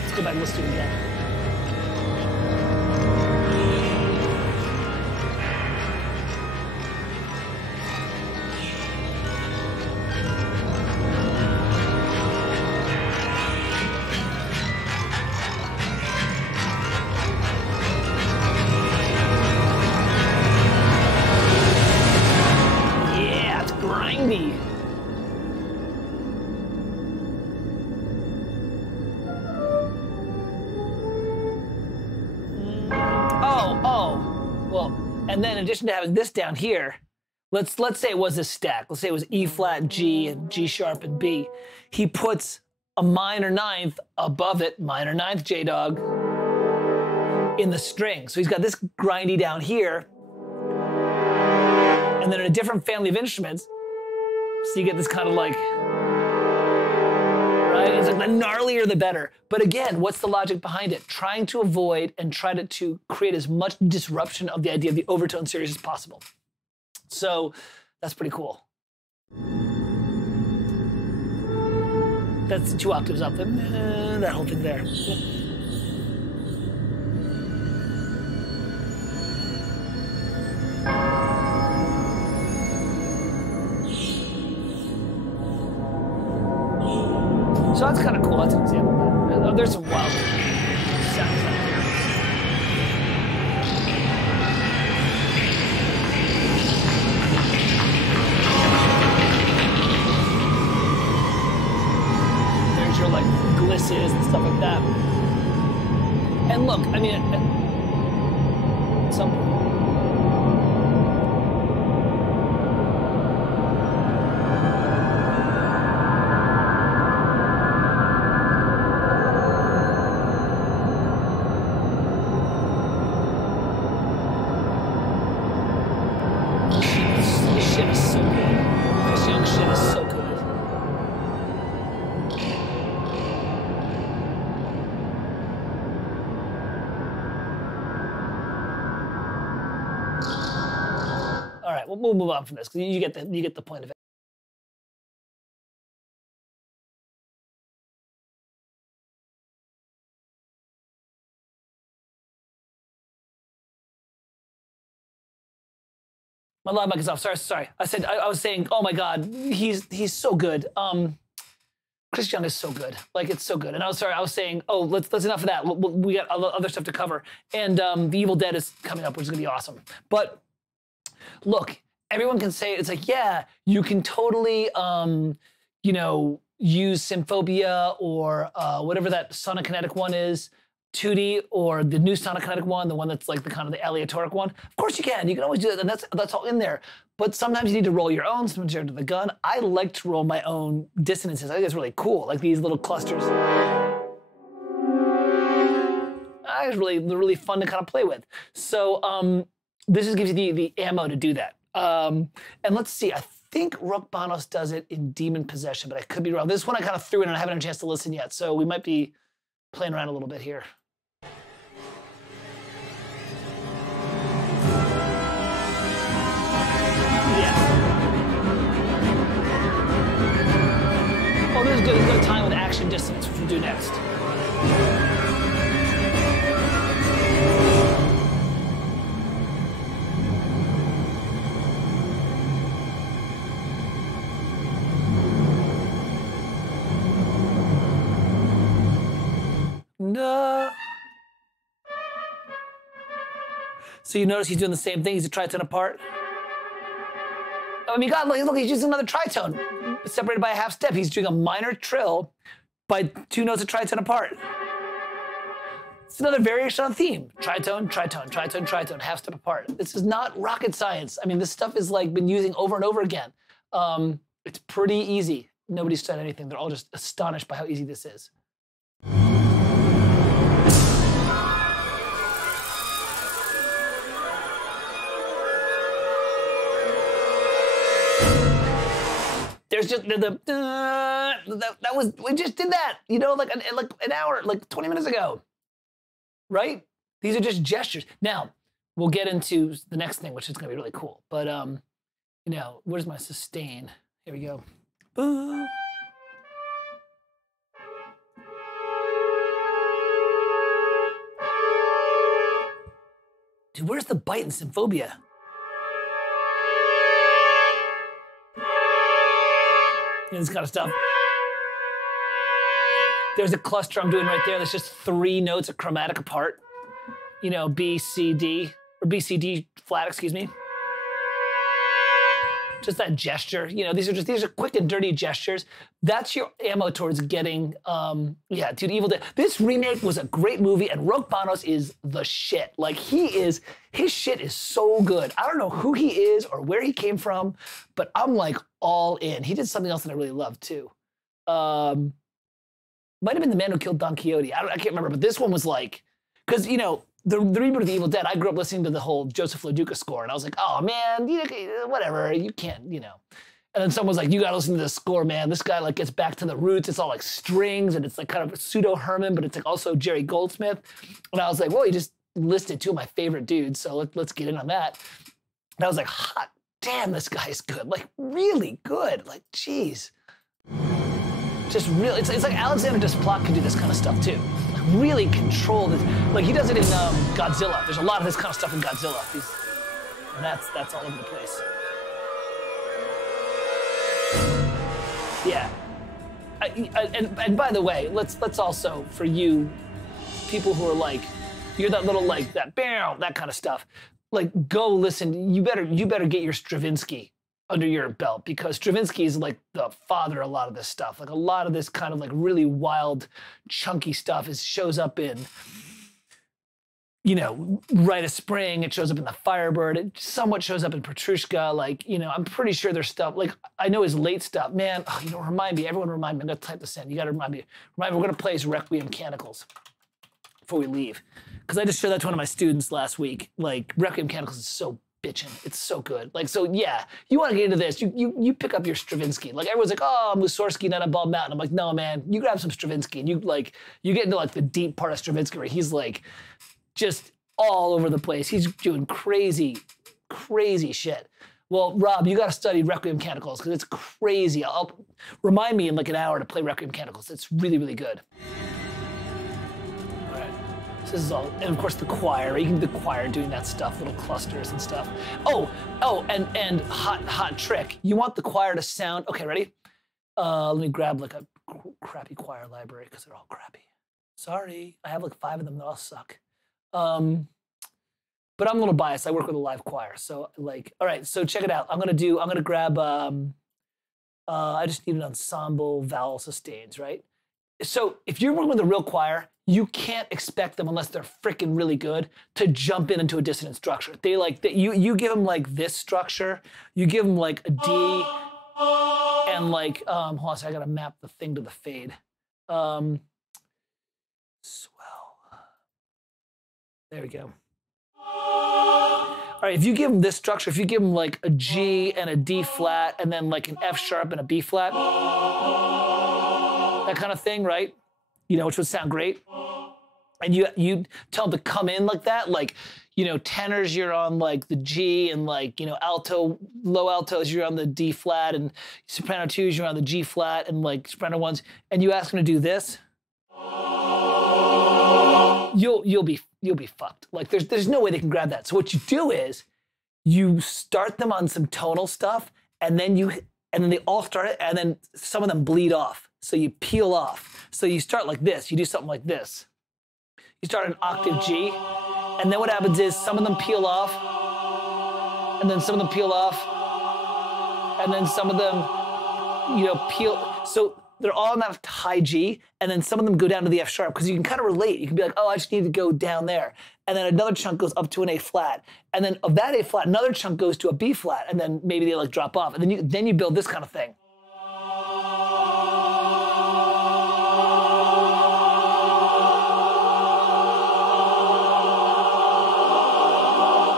Let's go back and listen to it again. And then in addition to having this down here, let's say it was this stack. Let's say it was E flat, G, and G sharp, and B. He puts a minor ninth above it, minor ninth J-Dog, in the string. So he's got this grindy down here, and then in a different family of instruments, so you get this kind of like, right? It's like the gnarlier the better. But again, what's the logic behind it? Trying to avoid and try to create as much disruption of the idea of the overtone series as possible. So that's pretty cool. That's 2 octaves up, that whole thing there. So that's kind of cool. That's an example of that. There's some wild sounds out here. There's your like glisses and stuff like that. And look, I mean, at some point, right, we'll move on from this because you get the point of it. My live mic is off. Sorry. I was saying, oh my God, he's so good. Chris Young is so good. Like, it's so good. And I was saying, oh, let's enough of that. We got other stuff to cover. And The Evil Dead is coming up, which is gonna be awesome. But look, everyone can say, it's like, yeah, you can totally, you know, use Symphobia or whatever that Sonokinetic one is, 2D, or the new Sonokinetic one, the one that's like the kind of the aleatoric one. Of course you can. You can always do that, and that's all in there. But sometimes you need to roll your own, sometimes you're to the gun. I like to roll my own dissonances. I think it's really cool, like these little clusters. It's really fun to kind of play with. So this just gives you the ammo to do that. And let's see, I think Rukbanos does it in Demon Possession, but I could be wrong. This one I kind of threw in and I haven't had a chance to listen yet, so we might be playing around a little bit here. Oh, this is good. It's good time with action dissonance, which we'll do next. No. So you notice he's doing the same thing. He's a tritone apart. I mean, God, look, he's using another tritone, separated by a half step. He's doing a minor trill by 2 notes of tritone apart. It's another variation on theme. Tritone, tritone, tritone, tritone, half step apart. This is not rocket science. I mean, this stuff is like been using over and over again. It's pretty easy. Nobody's said anything. They're all just astonished by how easy this is. There's just we just did that, you know, like an hour, like 20 minutes ago, right? These are just gestures. Now we'll get into the next thing, which is going to be really cool. But you know, where's my sustain? Here we go. Boom. Dude, where's the bite in Symphobia? This kind of stuff. There's a cluster I'm doing right there. That's just 3 notes of chromatic apart. You know, B, C, D, or B, C, D flat, excuse me. Just that gesture. You know, these are quick and dirty gestures. That's your ammo towards getting, yeah, dude, Evil Dead. This remake was a great movie, and Rukbanos is the shit. Like, his shit is so good. I don't know who he is or where he came from, but I'm like all in. He did something else that I really loved too. Might have been The Man Who Killed Don Quixote. I can't remember, but this one was like, because, you know, the reboot of The Evil Dead, I grew up listening to the whole Joseph LoDuca score, and I was like, oh man, you know, whatever, you can't, you know. And then someone was like, you gotta listen to the score, man. This guy like gets back to the roots. It's all like strings, and it's like kind of pseudo Herman, but it's like also Jerry Goldsmith. And I was like, well, he just listed 2 of my favorite dudes, so let's get in on that. And I was like, hot damn, this guy's good, like really good, like geez. Just really, it's like Alexander Desplat could do this kind of stuff too. Like really control this. Like he does it in Godzilla. There's a lot of this kind of stuff in Godzilla. And that's all over the place. Yeah. And by the way, let's also, for you people who are like, you're that little like that kind of stuff. Like go listen. You better get your Stravinsky under your belt, because Stravinsky is like the father of a lot of this stuff. Like a lot of this kind of like really wild, chunky stuff shows up in, you know, Rite of Spring. It shows up in The Firebird. It somewhat shows up in Petrushka. Like, you know, I'm pretty sure there's stuff, like I know his late stuff. Man, oh, you know, remind me, everyone remind me, I'm gonna type this in. You gotta remind me, we're gonna play his Requiem Canticles before we leave. Because I just showed that to one of my students last week. Like, Requiem Canticles is so bitchin'. It's so good. Like, so yeah, you want to get into this, you pick up your Stravinsky. Like everyone's like, oh, Mussorgsky, Night on Bald Mountain. I'm like, no, man, you grab some Stravinsky, and you get into like the deep part of Stravinsky where he's like just all over the place. He's doing crazy, crazy shit. Well, Rob, you got to study Requiem Canticles because it's crazy. Remind me in like an hour to play Requiem Canticles. It's really, really good. All right. So this is all, and of course the choir. You can do the choir doing that stuff, little clusters and stuff. And hot trick. You want the choir to sound. Okay, ready? Let me grab like a crappy choir library because they're all crappy. Sorry, I have like 5 of them that all suck. But I'm a little biased. I work with a live choir, so like, all right. So check it out. I'm gonna grab. I just need an ensemble vowel sustains, right? So if you're working with a real choir, you can't expect them unless they're freaking really good to jump into a dissonant structure. They like that. You give them like this structure. You give them like a D, and like hold on a second, I gotta map the thing to the fade. Swell. There we go. All right, if you give them this structure, if you give them like a G and a D flat and then like an F sharp and a B flat, that kind of thing, right? You know, which would sound great. And you tell them to come in like that, like, you know, tenors you're on like the G, and like, you know, low altos you're on the D flat, and soprano 2s you're on the G flat, and like soprano 1s, and you ask them to do this, you'll be fucked. Like there's no way they can grab that. So what you do is you start them on some tonal stuff, and then they all start it, and then some of them bleed off. So you peel off. So you start like this. You do something like this. You start an octave G, and then what happens is some of them peel off, and then some of them peel off, and then some of them, you know, peel. So they're all in that high G, and then some of them go down to the F sharp, because you can kind of relate. You can be like, oh, I just need to go down there. And then another chunk goes up to an A flat. And then of that A flat, another chunk goes to a B flat, and then maybe they like drop off. And then you build this kind of thing.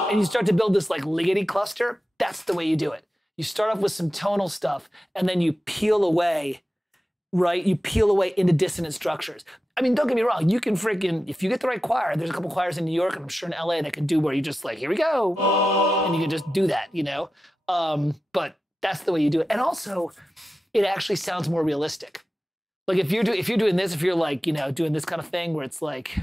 And you start to build this like Ligety cluster. That's the way you do it. You start off with some tonal stuff, and then you peel away, right? You peel away into dissonant structures. I mean, don't get me wrong. You can freaking, if you get the right choir, there's a couple choirs in New York, and I'm sure in LA that can do where you just like, here we go. And you can just do that, you know? But that's the way you do it. And also, it actually sounds more realistic. Like if you're doing this, if you're like, you know, doing this kind of thing where it's like,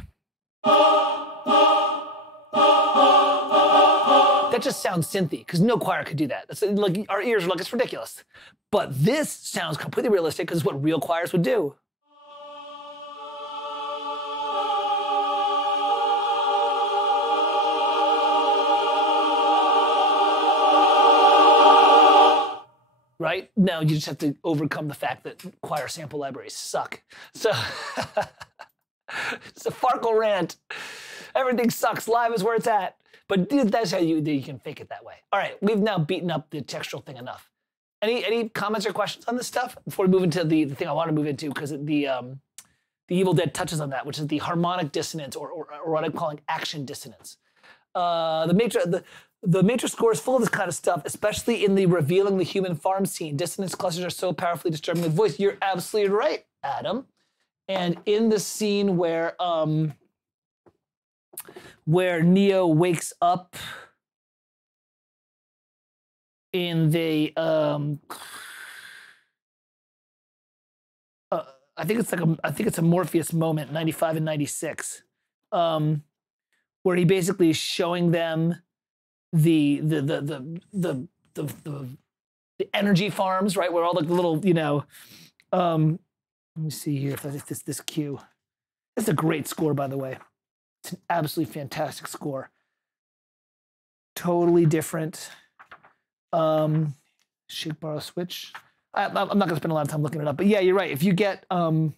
that just sounds synthy, because no choir could do that. It's like our ears are like, it's ridiculous. But this sounds completely realistic, because it's what real choirs would do. Right? Now you just have to overcome the fact that choir sample libraries suck. So it's a Farkle rant. Everything sucks. Live is where it's at. But that's how you can fake it that way. All right, we've now beaten up the textual thing enough. Any comments or questions on this stuff before we move into the thing I want to move into, because the Evil Dead touches on that, which is the harmonic dissonance, or what I'm calling action dissonance. The Matrix score is full of this kind of stuff, especially in the revealing the human farm scene. Dissonance clusters are so powerfully disturbing the voice. You're absolutely right, Adam. And in the scene where Neo wakes up in the I think it's a Morpheus moment, 95 and 96, where he basically is showing them the energy farms, right? Where all the little, you know, let me see here if this cue. It's a great score, by the way. It's an absolutely fantastic score. Totally different. Shake, borrow, switch. I'm not gonna spend a lot of time looking it up, but yeah, you're right. If you get the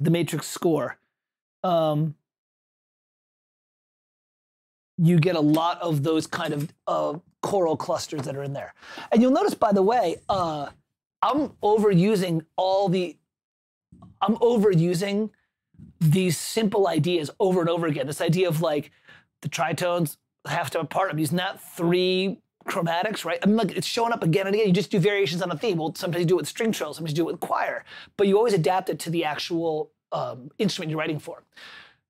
Matrix score, you get a lot of those kind of choral clusters that are in there. And you'll notice, by the way, I'm overusing these simple ideas over and over again. This idea of like the tritones have to have a part. I'm using that 3 chromatics, right? I mean, like it's showing up again and again. You just do variations on a theme. Well, sometimes you do it with string trills, sometimes you do it with choir, but you always adapt it to the actual instrument you're writing for.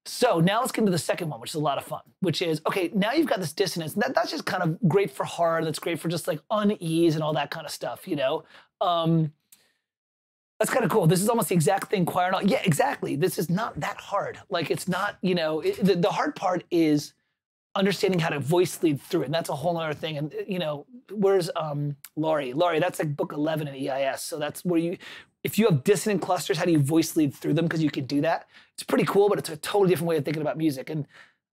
So now let's get into the second one, which is a lot of fun, which is, okay, now you've got this dissonance. And that's just kind of great for hard. That's great for just like unease and all that kind of stuff, you know? That's kind of cool. This is almost the exact thing choir. Yeah, exactly. This is not that hard. Like it's not, you know, the hard part is understanding how to voice lead through it. And that's a whole other thing. And, you know, where's Laurie? Laurie, that's like book 11 in EIS. So that's where you, if you have dissonant clusters, how do you voice lead through them? Because you can do that. It's pretty cool, but it's a totally different way of thinking about music. And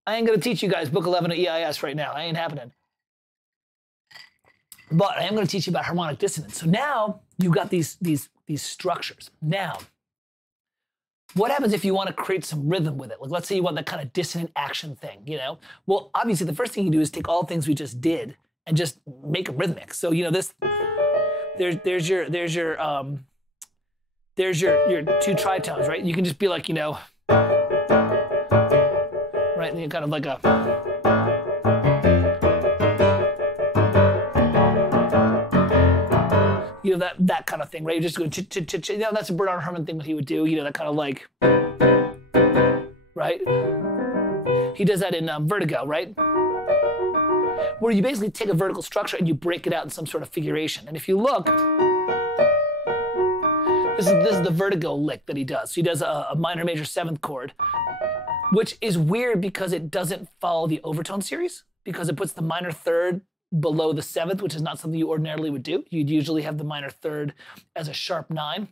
I ain't going to teach you guys book 11 of EIS right now. I ain't happening. But I am going to teach you about harmonic dissonance. So now you've got these structures. Now, what happens if you want to create some rhythm with it? Like, let's say you want that kind of dissonant action thing, you know? Well, obviously, the first thing you do is take all the things we just did and just make them rhythmic. So, you know, this, there's your two tritones, right? You can just be like, you know, right? And you kind of like a, you know, that kind of thing, right? You're just going ch-ch-ch-ch. You know, that's a Bernard Herrmann thing that he would do, you know, that kind of like, right? He does that in Vertigo, right? Where you basically take a vertical structure and you break it out in some sort of figuration. And if you look, this is the Vertigo lick that he does. So he does a minor major 7th chord, which is weird because it doesn't follow the overtone series, because it puts the minor 3rd below the 7th, which is not something you ordinarily would do. You'd usually have the minor 3rd as a sharp 9.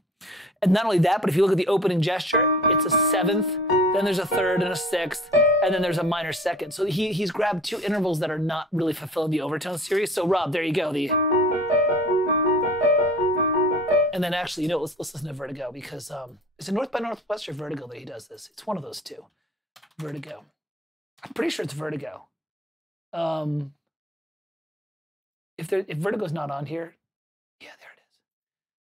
And not only that, but if you look at the opening gesture, it's a 7th, then there's a 3rd and a 6th, and then there's a minor 2nd. So he's grabbed two intervals that are not really fulfilling the overtone series. So Rob, there you go. And then actually, you know, let's listen to Vertigo, because it's a North by Northwest or Vertigo that he does this. It's one of those two. Vertigo. I'm pretty sure it's Vertigo. If Vertigo's not on here, yeah, there it is.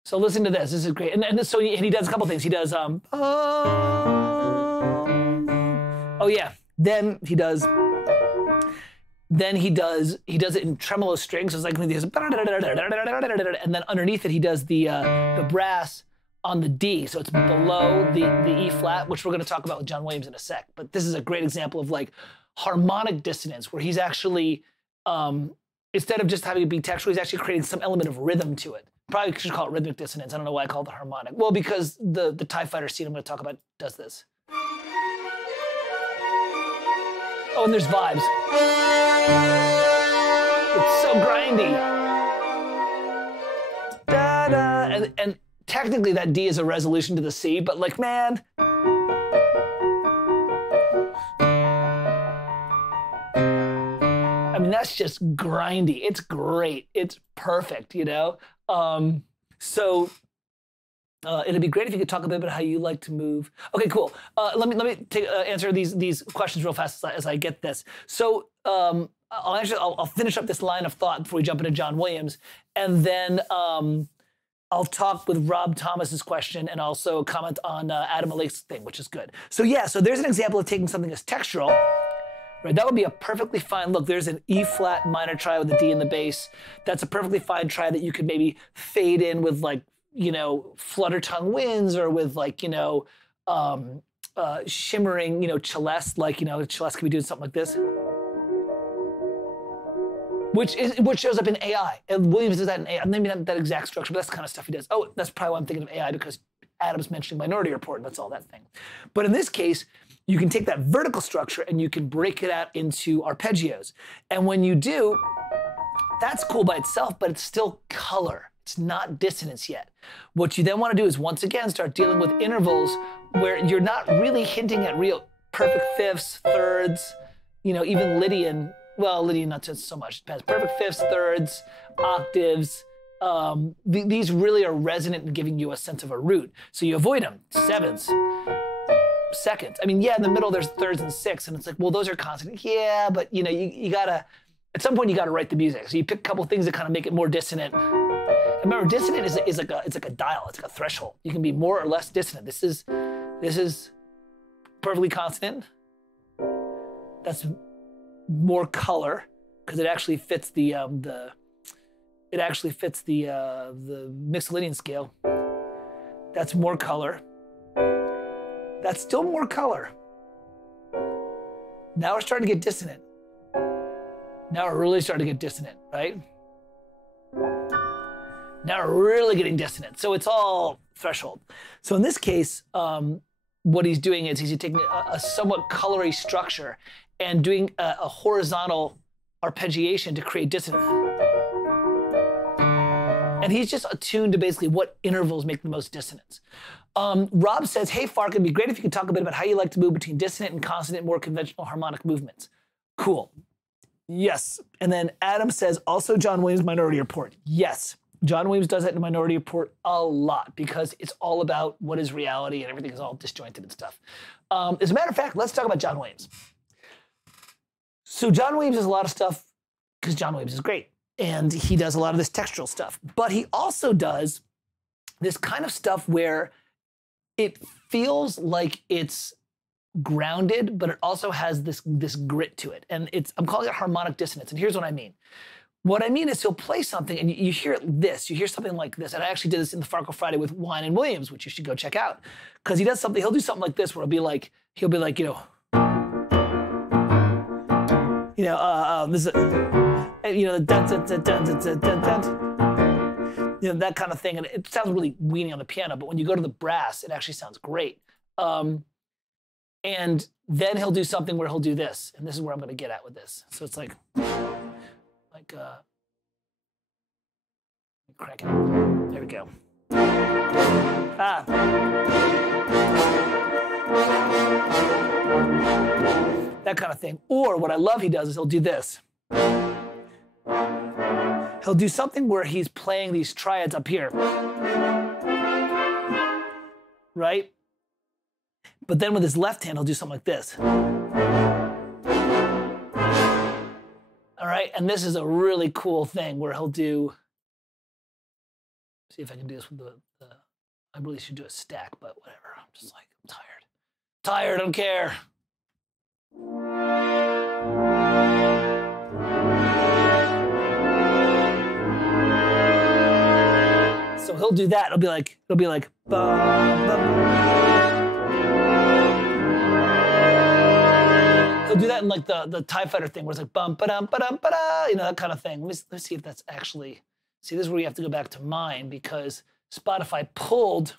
So listen to this. This is great. And so he does a couple things. He does oh yeah. Then he does it in tremolo strings. So it's like he does, and then underneath it he does the brass on the D. So it's below the E flat, which we're going to talk about with John Williams in a sec. But this is a great example of like harmonic dissonance, where he's actually instead of just having it be textual, he's actually creating some element of rhythm to it. Probably should call it rhythmic dissonance. I don't know why I called it harmonic. Well, because the TIE Fighter scene I'm going to talk about does this. Oh, and there's vibes. It's so grindy. Da-da. And technically that D is a resolution to the C, but like, man. I mean, that's just grindy. It's great. It's perfect, you know? So it'd be great if you could talk a bit about how you like to move. Okay, cool. Let me answer these questions real fast as I get this. So I'll finish up this line of thought before we jump into John Williams, and then I'll talk with Rob Thomas's question and also comment on Adam Alake's thing, which is good. So yeah, so there's an example of taking something as textural. Right, that would be a perfectly fine, look, there's an E flat minor tri with a D in the bass. That's a perfectly fine tri that you could maybe fade in with, like, you know, flutter tongue winds, or with, like, you know, shimmering, you know, celeste, like, you know, celeste could be doing something like this. Which shows up in AI. And Williams does that in AI. Maybe not that exact structure, but that's the kind of stuff he does. Oh, that's probably why I'm thinking of AI, because Adam's mentioning Minority Report, and that's all that thing. But in this case, you can take that vertical structure and you can break it out into arpeggios. And when you do, that's cool by itself, but it's still color. It's not dissonance yet. What you then want to do is, once again, start dealing with intervals where you're not really hinting at real perfect fifths, thirds, you know, even Lydian. Well, Lydian not so much. It depends. Perfect fifths, thirds, octaves. These really are resonant and giving you a sense of a root. So you avoid them. Sevenths, seconds. I mean, yeah, in the middle there's thirds and sixths, and it's like, well, those are constant. Yeah, but you know, you gotta, at some point you gotta write the music. So you pick a couple things that kind of make it more dissonant. And remember, dissonant is like a dial. It's like a threshold. You can be more or less dissonant. This is perfectly constant. That's more color, because it actually fits the Mixolydian scale. That's more color. That's still more color. Now we're starting to get dissonant. Now we're really starting to get dissonant, right? Now we're really getting dissonant. So it's all threshold. So in this case, what he's doing is he's taking a somewhat colory structure and doing a horizontal arpeggiation to create dissonance. And he's just attuned to basically what intervals make the most dissonance. Rob says, hey, Farkle, it'd be great if you could talk a bit about how you like to move between dissonant and consonant, more conventional harmonic movements. Cool. Yes. And then Adam says, also John Williams' Minority Report. Yes. John Williams does that in Minority Report a lot because it's all about what is reality and everything is all disjointed and stuff. As a matter of fact, let's talk about John Williams. So John Williams does a lot of stuff because John Williams is great. And he does a lot of this textual stuff. But he also does this kind of stuff where it feels like it's grounded, but it also has this grit to it. And I'm calling it harmonic dissonance. And here's what I mean. What I mean is he'll play something and you hear this, you hear something like this. And I actually did this in the Farkle Friday with Wine and Williams, which you should go check out. Because he does something, he'll do something like this where he'll be like, this is that kind of thing, and it sounds really weenie on the piano, but when you go to the brass, it actually sounds great. And then he'll do something where he'll do this, and this is where I'm going to get at with this. So it's like crank it. There we go. That kind of thing. Or what I love he does is he'll do this. He'll do something where he's playing these triads up here. Right? But then with his left hand, he'll do something like this. All right? And this is a really cool thing where he'll do, see if I can do this with the I really should do a stack, but whatever. I'm just like, I'm tired. Tired, I don't care. So he'll do that. It'll be like he'll do that in like the TIE Fighter thing where it's like bum ba dum ba dum ba da, that kind of thing. Let's see if that's actually, see, this is where you have to go back to mine because Spotify pulled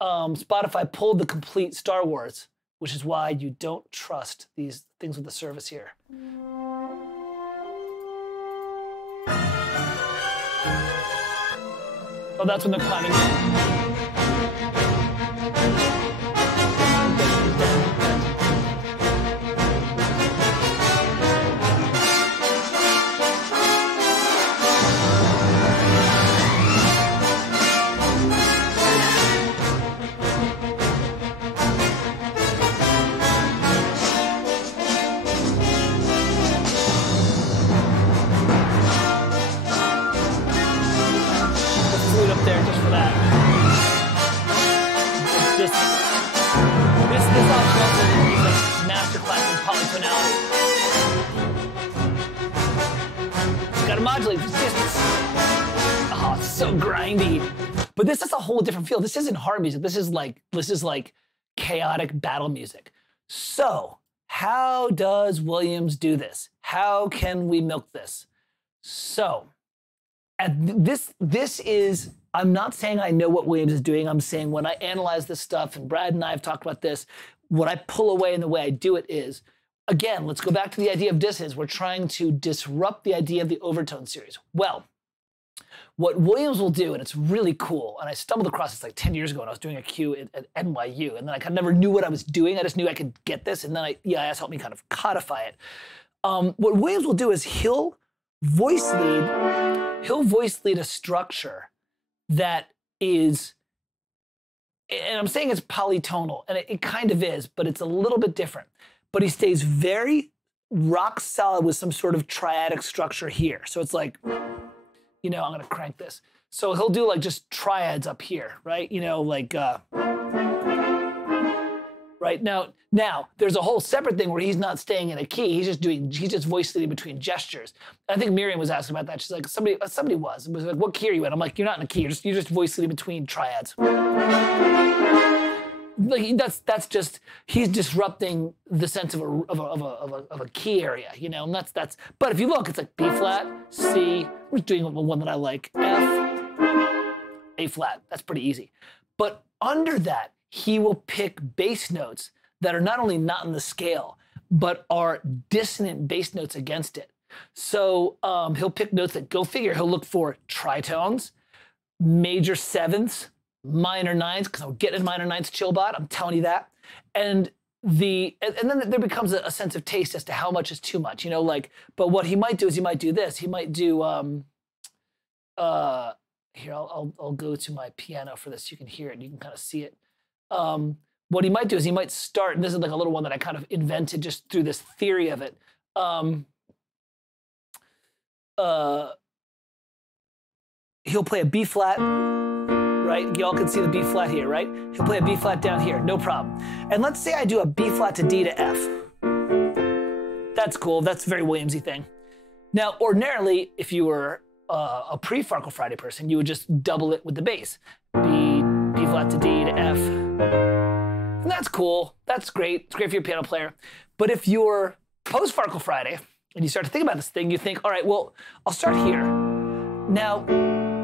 the complete Star Wars, which is why you don't trust these things with the service here. Oh, that's when they're climbing in. Oh, it's so grindy. But this is a whole different feel. This isn't hard music. This is like chaotic battle music. So how does Williams do this? How can we milk this? So this is, I'm not saying I know what Williams is doing. I'm saying when I analyze this stuff, and Brad and I have talked about this, what I pull away and the way I do it is, again, let's go back to the idea of dissonance. We're trying to disrupt the idea of the overtone series. Well, what Williams will do, and it's really cool, and I stumbled across this like 10 years ago when I was doing a Q at NYU, and then I kind of never knew what I was doing. I just knew I could get this, and then EIS helped me kind of codify it. What Williams will do is he'll voice lead a structure that is, and I'm saying it's polytonal, and it kind of is, but it's a little bit different. But he stays very rock solid with some sort of triadic structure here. So it's like, I'm gonna crank this. So he'll do like just triads up here, right? Right now there's a whole separate thing where he's not staying in a key. He's just voice leading between gestures. I think Miriam was asking about that. She's like, somebody was like, what key are you in? I'm like, you're not in a key. You're just voice leading between triads. like that's just he's disrupting the sense of a key area, you know, and that's. But if you look, it's like B flat, C. We're doing one that I like, F, A flat. That's pretty easy. But under that, he will pick bass notes that are not only not in the scale, but are dissonant bass notes against it. So he'll pick notes that, go figure, he'll look for tritones, major sevenths, minor ninths, because I'm getting minor ninths chillbot, I'm telling you that. And then there becomes a sense of taste as to how much is too much, you know, like, but what he might do is he might do this. He might do, here, I'll go to my piano for this. You can hear it and you can kind of see it. What he might do is he might start, and this is like a little one that I kind of invented just through this theory of it. He'll play a B flat, right? Y'all can see the B flat here, right? He'll play a B flat down here, no problem. And let's say I do a B flat to D to F. That's cool, that's a very Williamsy thing. Now, ordinarily, if you were a pre-Farkle Friday person, you would just double it with the bass. B flat to D to F. And that's cool, that's great, it's great for your piano player. But if you're post-Farkle Friday, and you start to think about this thing, you think, all right, well, I'll start here. Now,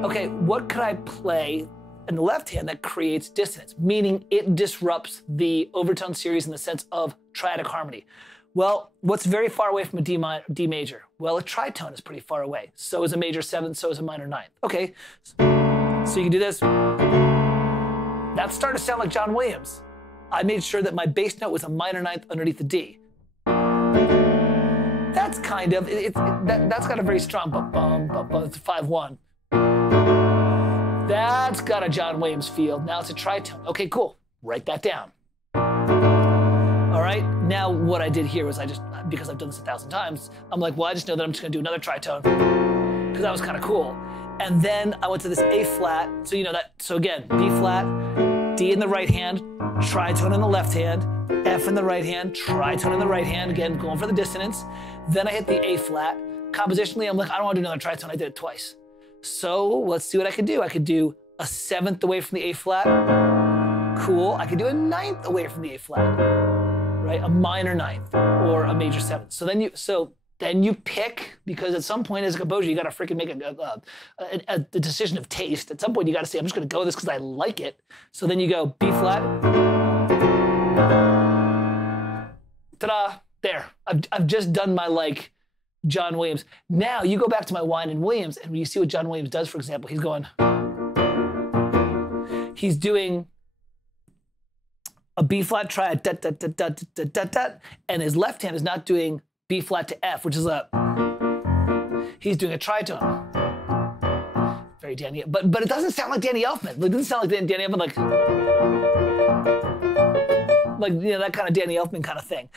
okay, what could I play in the left hand that creates dissonance, meaning it disrupts the overtone series in the sense of triadic harmony? Well, what's very far away from a D major? Well, a tritone is pretty far away. So is a major seventh, so is a minor ninth. Okay, so you can do this. That's starting to sound like John Williams. I made sure that my bass note was a minor ninth underneath the D. That's kind of, that's got a very strong it's a 5-1. That's got a John Williams feel. Now it's a tritone. Okay, cool. Write that down. All right, now what I did here was because I've done this 1,000 times, I'm like, well, I just know that I'm just gonna do another tritone, because that was kind of cool. And then I went to this A flat, so you know that, so again, B flat, D in the right hand, tritone in the left hand, F in the right hand, tritone in the right hand, again, going for the dissonance. Then I hit the A flat. Compositionally, I'm like, I don't want to do another tritone, I did it twice. So let's see what I could do. I could do a seventh away from the A flat. Cool, I could do a ninth away from the A flat, right? A minor ninth or a major seventh. So then you pick, because at some point as a composer, you gotta freaking make a decision of taste. At some point you gotta say, I'm just gonna go with this because I like it. So then you go B flat. Ta-da, there. I've just done my like John Williams. Now you go back to my Wine and Williams and you see what John Williams does, for example. He's doing a B flat triad, da, da, da, da, da, da, da, and his left hand is not doing B flat to F, which is he's doing a tritone. Very Danny, but it doesn't sound like Danny Elfman. It doesn't sound like Danny Elfman, like you know, that kind of Danny Elfman kind of thing.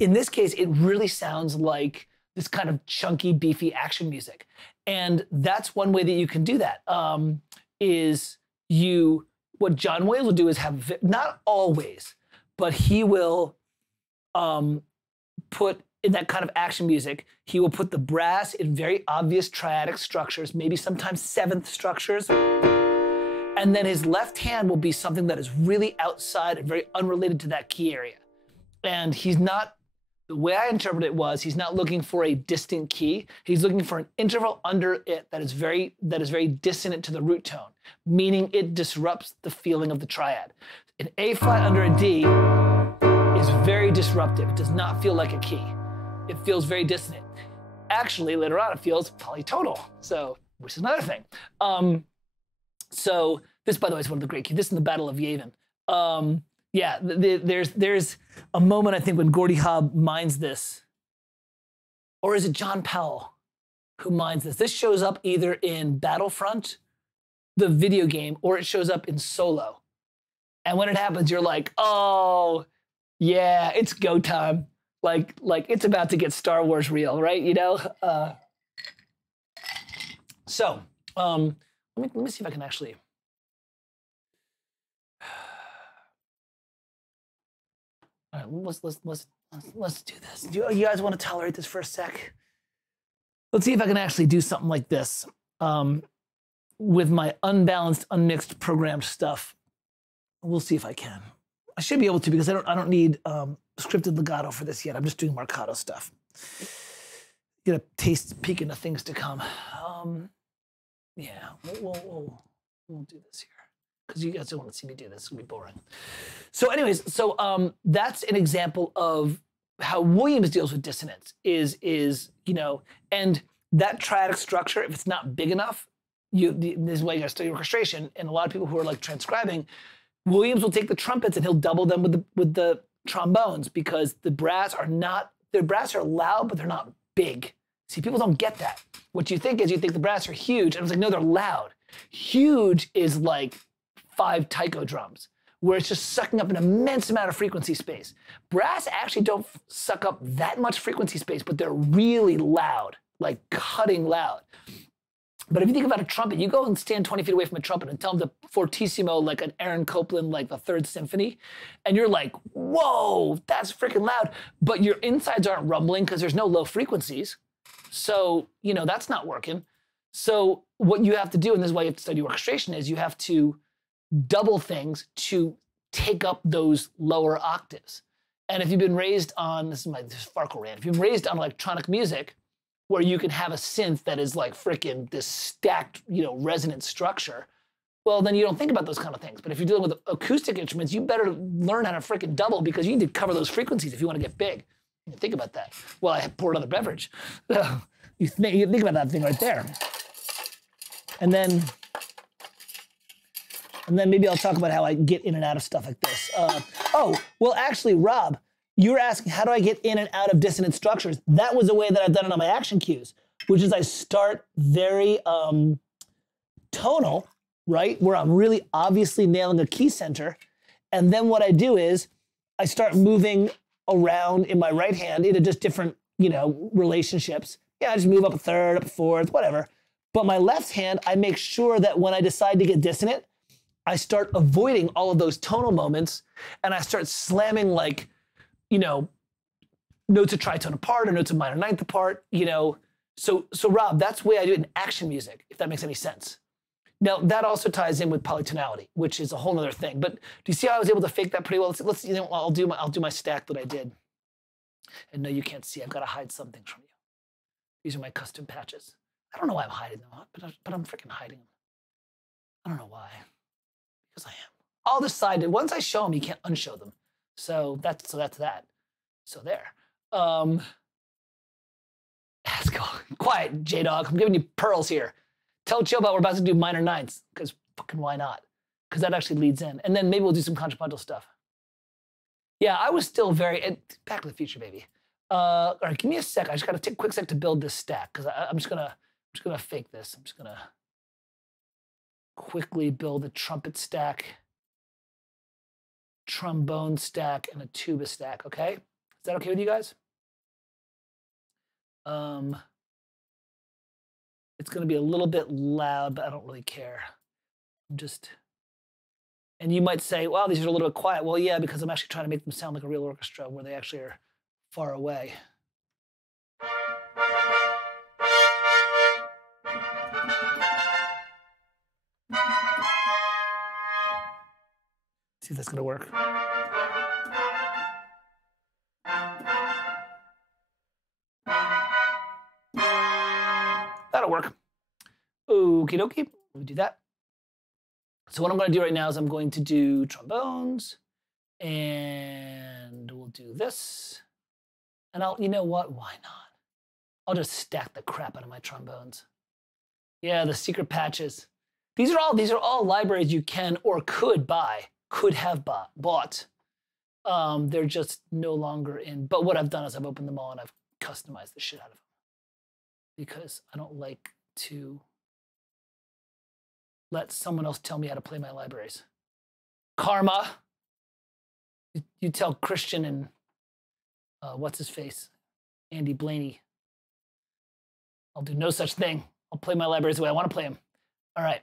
In this case, it really sounds like this kind of chunky, beefy action music. And that's one way that you can do that, what John Williams will do is have, not always, but he will put in that kind of action music, he will put the brass in very obvious triadic structures, maybe sometimes seventh structures. And then his left hand will be something that is really outside and very unrelated to that key area. And he's not, the way I interpret it was, he's not looking for a distant key. He's looking for an interval under it that is very dissonant to the root tone, meaning it disrupts the feeling of the triad. An A flat under a D is very disruptive. It does not feel like a key. It feels very dissonant. Actually, later on, it feels polytonal, so, which is another thing. So this, by the way, is one of the great keys. This is in the Battle of Yavin. Yeah, there's a moment, I think, when Gordie Howe mines this. Or is it John Powell who mines this? This shows up either in Battlefront, the video game, or it shows up in Solo. And when it happens, you're like, oh, yeah, it's go time. Like it's about to get Star Wars real, right? You know? Let me see if I can actually. All right, let's do this. Do you guys want to tolerate this for a sec? Let's see if I can actually do something like this with my unbalanced, unmixed programmed stuff. We'll see if I can. I should be able to because I don't need scripted legato for this yet. I'm just doing marcato stuff. Get a peek into things to come. Yeah, we'll do this here because you guys don't want to see me do this. It's gonna be boring. So, anyways, that's an example of how Williams deals with dissonance. Is and that triadic structure, if it's not big enough, this is why you gotta study orchestration. And a lot of people who are like transcribing, Williams will take the trumpets and he'll double them with the trombones because the brass are loud, but they're not big. See, people don't get that. What you think is you think the brass are huge, and I was like, no, they're loud. Huge is like 5 taiko drums, where it's just sucking up an immense amount of frequency space. Brass actually don't suck up that much frequency space, but they're really loud, like cutting loud. But if you think about a trumpet, you go and stand 20 feet away from a trumpet and tell them to fortissimo like an Aaron Copland, like the Third Symphony, and you're like, whoa, that's freaking loud. But your insides aren't rumbling because there's no low frequencies. So, that's not working. So what you have to do, and this is why you have to study orchestration, is you have to double things to take up those lower octaves. And if you've been raised on, this is Farkle rant, if you've been raised on electronic music, where you can have a synth that is like freaking this stacked, resonant structure, well, then you don't think about those kind of things. But if you're dealing with acoustic instruments, you better learn how to freaking double because you need to cover those frequencies if you want to get big. Think about that. Well, I pour another beverage. You think about that thing right there. And then maybe I'll talk about how I get in and out of stuff like this. Well, actually, Rob, you were asking, how do I get in and out of dissonant structures? That was the way that I've done it on my action cues, which is I start very tonal, right? Where I'm really obviously nailing a key center. And then what I do is I start moving around in my right hand into just different, relationships. Yeah, I just move up a third, up a fourth, whatever. But my left hand, I make sure that when I decide to get dissonant, I start avoiding all of those tonal moments and I start slamming like, notes a tritone apart or notes a minor ninth apart, So Rob, that's the way I do it in action music, if that makes any sense. Now, that also ties in with polytonality, which is a whole other thing. But do you see how I was able to fake that pretty well? Let's I'll do my stack that I did. And no, you can't see. I've got to hide some things from you. These are my custom patches. I don't know why I'm hiding them, but I'm freaking hiding them. I don't know why. Because I am. I'll decide that once I show them, you can't unshow them. So that's that. So there. Let's go. Quiet, J-Dog. I'm giving you pearls here. Tell Chill about we're about to do minor ninths, because fucking why not? Because that actually leads in. And then maybe we'll do some contrapuntal stuff. Yeah, I was still very, Back to the Future, baby. All right, give me a sec. I just gotta take a quick sec to build this stack, because I'm just gonna fake this. I'm just gonna quickly build a trumpet stack, trombone stack, and a tuba stack, okay? Is that okay with you guys? It's going to be a little bit loud, but I don't really care. And you might say, wow, these are a little bit quiet. Well, yeah, because I'm actually trying to make them sound like a real orchestra where they actually are far away. See if that's going to work. That'll work. Okie dokie. We'll do that. So what I'm going to do right now is I'm going to do trombones, and we'll do this. And you know what? Why not? I'll just stack the crap out of my trombones. Yeah, the secret patches. These are all libraries you can or could buy, could have bought. They're just no longer in. But what I've done is I've opened them all and I've customized the shit out of them, because I don't like to let someone else tell me how to play my libraries. Karma. You tell Christian and what's his face? Andy Blaney. I'll do no such thing. I'll play my libraries the way I want to play them. All right.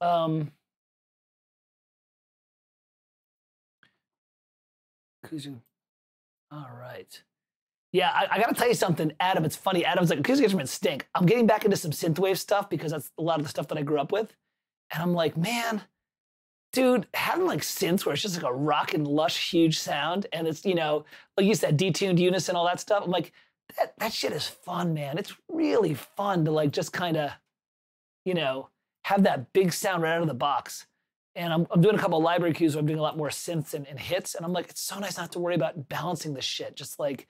All right. Yeah, I gotta tell you something, Adam. It's funny. Adam's like, acoustic instruments stink. I'm getting back into some synthwave stuff because that's a lot of the stuff that I grew up with. And I'm like, man, dude, having like synths where it's just like a rockin' lush, huge sound, and it's, you know, like you said, detuned unison, all that stuff. I'm like, that shit is fun, man. It's really fun to like just kind of, you know, have that big sound right out of the box. And I'm doing a couple of library cues where I'm doing a lot more synths and hits, and I'm like, it's so nice not to worry about balancing this shit. Just like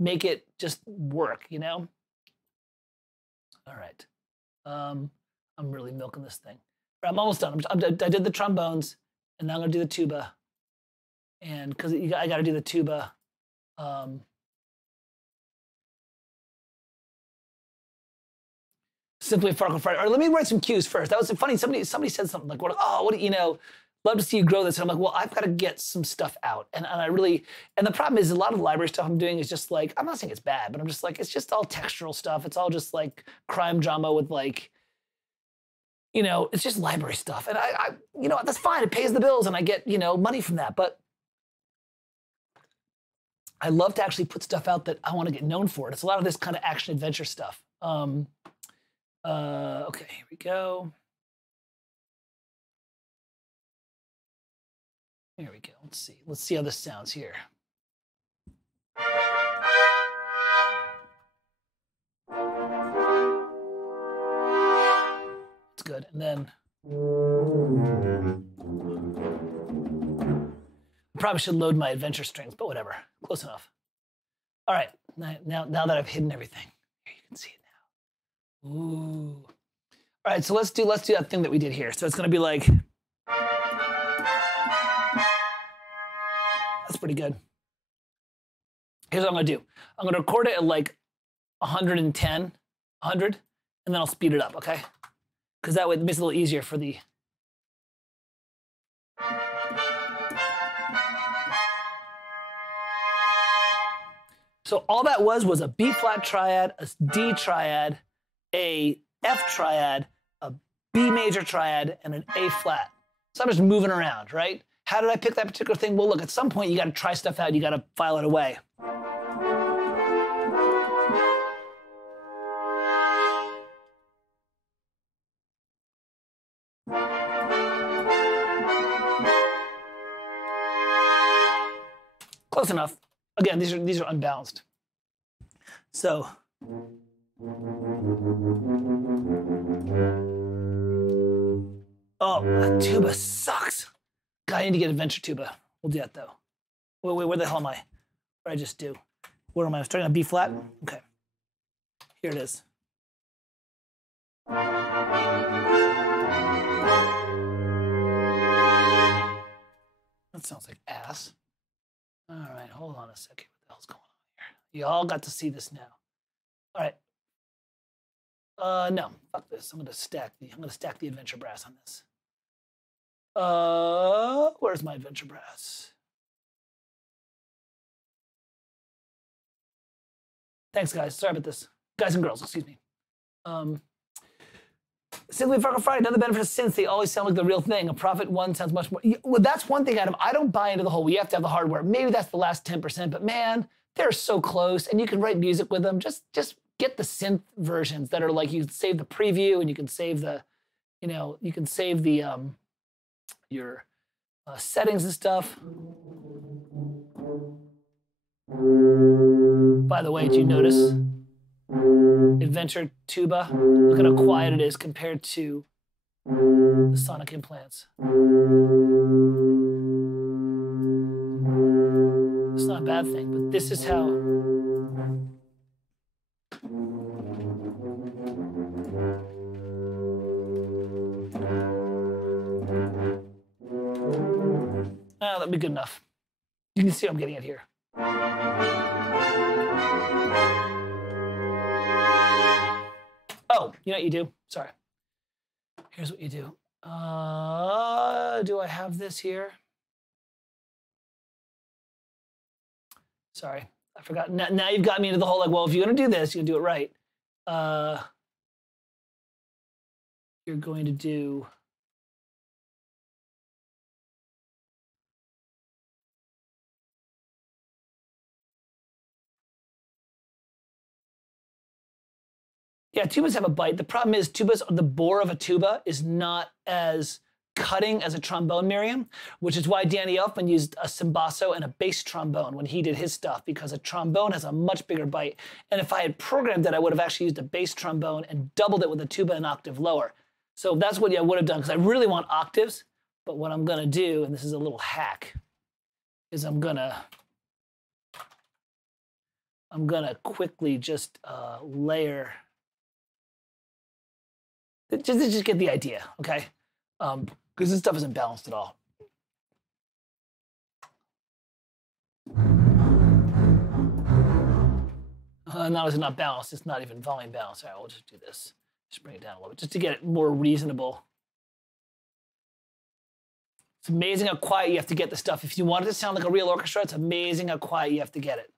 make it just work, you know? All right. I'm really milking this thing. I'm almost done. I did the trombones, and now I'm gonna do the tuba. And because I gotta do the tuba. Simply Farkle Friday. Or let me write some cues first. That was funny. Somebody said something like, "What you know? Love to see you grow this." And I'm like, well, I've got to get some stuff out. And I really, and the problem is a lot of the library stuff I'm doing is just like, I'm not saying it's bad, but I'm just like, it's just all textural stuff. It's all just like crime drama with like, you know, it's just library stuff. And I you know, that's fine. It pays the bills and I get, you know, money from that. But I love to actually put stuff out that I want to get known for. It's a lot of this kind of action adventure stuff. Okay, here we go. Here we go. Let's see. Let's see how this sounds here. It's good. And then I probably should load my adventure strings, but whatever. Close enough. All right. Now that I've hidden everything, here you can see it now. Ooh. All right. So let's do that thing that we did here. So it's going to be like. That's pretty good. Here's what I'm gonna do. I'm gonna record it at like 110, 100, and then I'll speed it up, okay? Because that way it makes it a little easier for the... So all that was a B flat triad, a D triad, a F triad, a B major triad, and an A flat. So I'm just moving around, right? How did I pick that particular thing? Well, look, at some point you got to try stuff out. You got to file it away. Close enough. Again, these are unbalanced. So. Oh, that tuba sucks. God, I need to get adventure tuba. We'll do that though. Wait, where the hell am I? What did I just do? Where am I? I'm starting on B flat? Okay. Here it is. That sounds like ass. All right, hold on a second. What the hell's going on here? You all got to see this now. All right. No, fuck this. I'm gonna stack the adventure brass on this. Where's my adventure brass? Thanks, guys. Sorry about this. Guys and girls, excuse me. Simply Farkle Friday, another benefit of synths, they always sound like the real thing. A Prophet 1 sounds much more... Well, that's one thing, Adam. I don't buy into the whole, you have to have the hardware. Maybe that's the last 10%, but man, they're so close, and you can write music with them. Just get the synth versions that are like, you can save the preview, and you can save the, you know, you can save the, your settings and stuff. By the way, did you notice adventure tuba? Look at how quiet it is compared to the sonic implants. It's not a bad thing, but this is how. Ah, that'd be good enough. You can see I'm getting it here. Oh, you know what you do? Sorry. Here's what you do. Do I have this here? Sorry, I forgot. Now you've got me into the whole, like, well, if you're going to do this, you're going to do it right. You're going to do... Yeah, tubas have a bite. The problem is the bore of a tuba is not as cutting as a trombone Miriam, which is why Danny Elfman used a cimbasso and a bass trombone when he did his stuff, because a trombone has a much bigger bite. And if I had programmed it, I would have actually used a bass trombone and doubled it with a tuba an octave lower. So that's what I would have done, because I really want octaves. But what I'm gonna do, and this is a little hack, is I'm gonna quickly just layer, just get the idea, okay? Because this stuff isn't balanced at all. Not only not balanced, it's not even volume balanced. All right, we'll just do this. Just bring it down a little bit, just to get it more reasonable. It's amazing how quiet you have to get the stuff. If you want it to sound like a real orchestra, it's amazing how quiet you have to get it.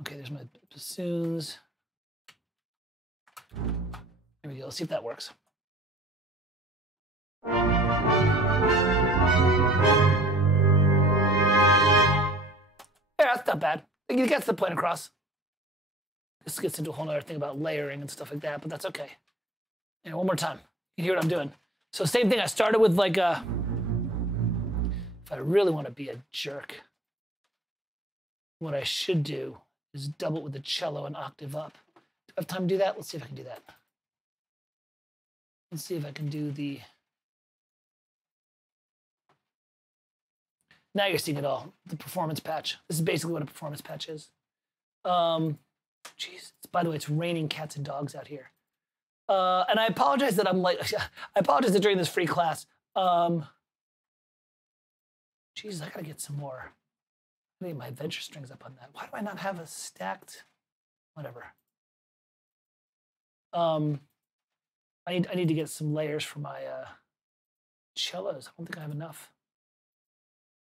Okay, there's my bassoons. There we go. Let's see if that works. Yeah, that's not bad. It gets the point across. This gets into a whole other thing about layering and stuff like that, but that's okay. Yeah, one more time. You can hear what I'm doing. So same thing. I started with like a, if I really want to be a jerk, what I should do is double it with the cello an octave up. Do I have time to do that? Let's see if I can do that. Let's see if I can do the... Now you're seeing it all, the performance patch. This is basically what a performance patch is. Jeez, by the way, it's raining cats and dogs out here. And I apologize that I'm like, I apologize that during this free class. Jeez, I gotta get some more. I need my adventure strings up on that. Why do I not have a stacked, whatever. I need to get some layers for my cellos. I don't think I have enough.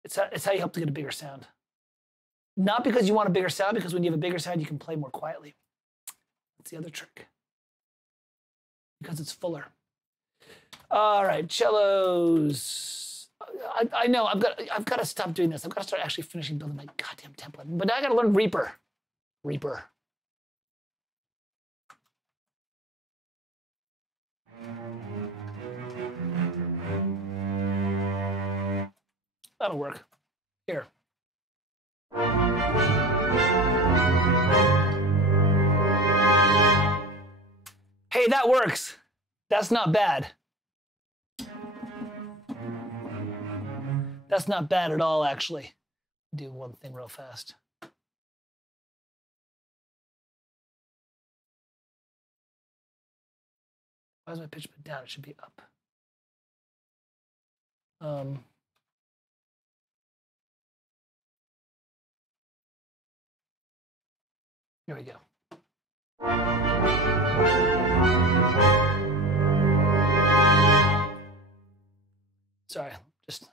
It's how you help to get a bigger sound. Not because you want a bigger sound, because when you have a bigger sound, you can play more quietly. That's the other trick. Because it's fuller. All right, cellos. I know I've got to stop doing this. I've got to start actually finishing building my goddamn template. But now I got to learn Reaper. Reaper. That'll work. Here. Hey, that works. That's not bad. That's not bad at all, actually. Do one thing real fast. Why is my pitch put down? It should be up. Here we go. Sorry, just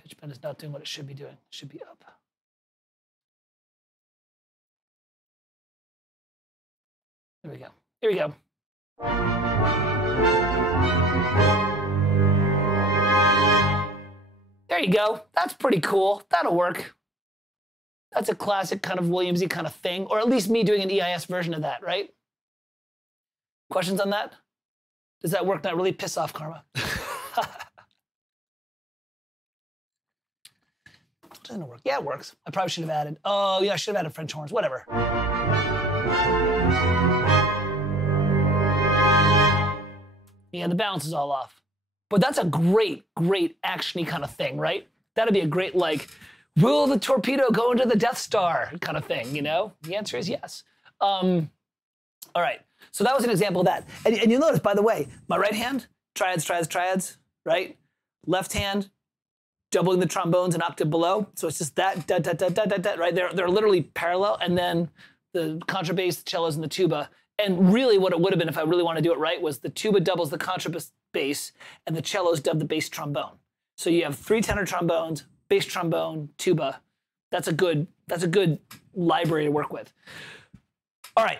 pitch bend is not doing what it should be doing. It should be up. Here we go. Here we go. There you go. That's pretty cool. That'll work. That's a classic kind of Williamsy kind of thing, or at least me doing an EIS version of that, right? Questions on that? Does that work? Not really piss off Karma. Doesn't it work? Yeah, it works. I probably should have added. Oh, yeah, I should have added French horns. Whatever. Yeah, the balance is all off. But that's a great, great action-y kind of thing, right? That'd be a great, like, will the torpedo go into the Death Star kind of thing, you know? The answer is yes. All right, so that was an example of that. And you'll notice, by the way, my right hand, triads, triads, triads, right? Left hand, doubling the trombones an octave below. So it's just that, da, da, da, da, da, da, right? They're literally parallel. And then the contrabass, the cellos, and the tuba. And really what it would have been if I really want to do it right was the tuba doubles the contrabass bass and the cellos dub the bass trombone. So you have 3 tenor trombones, bass trombone, tuba. That's a good library to work with. All right.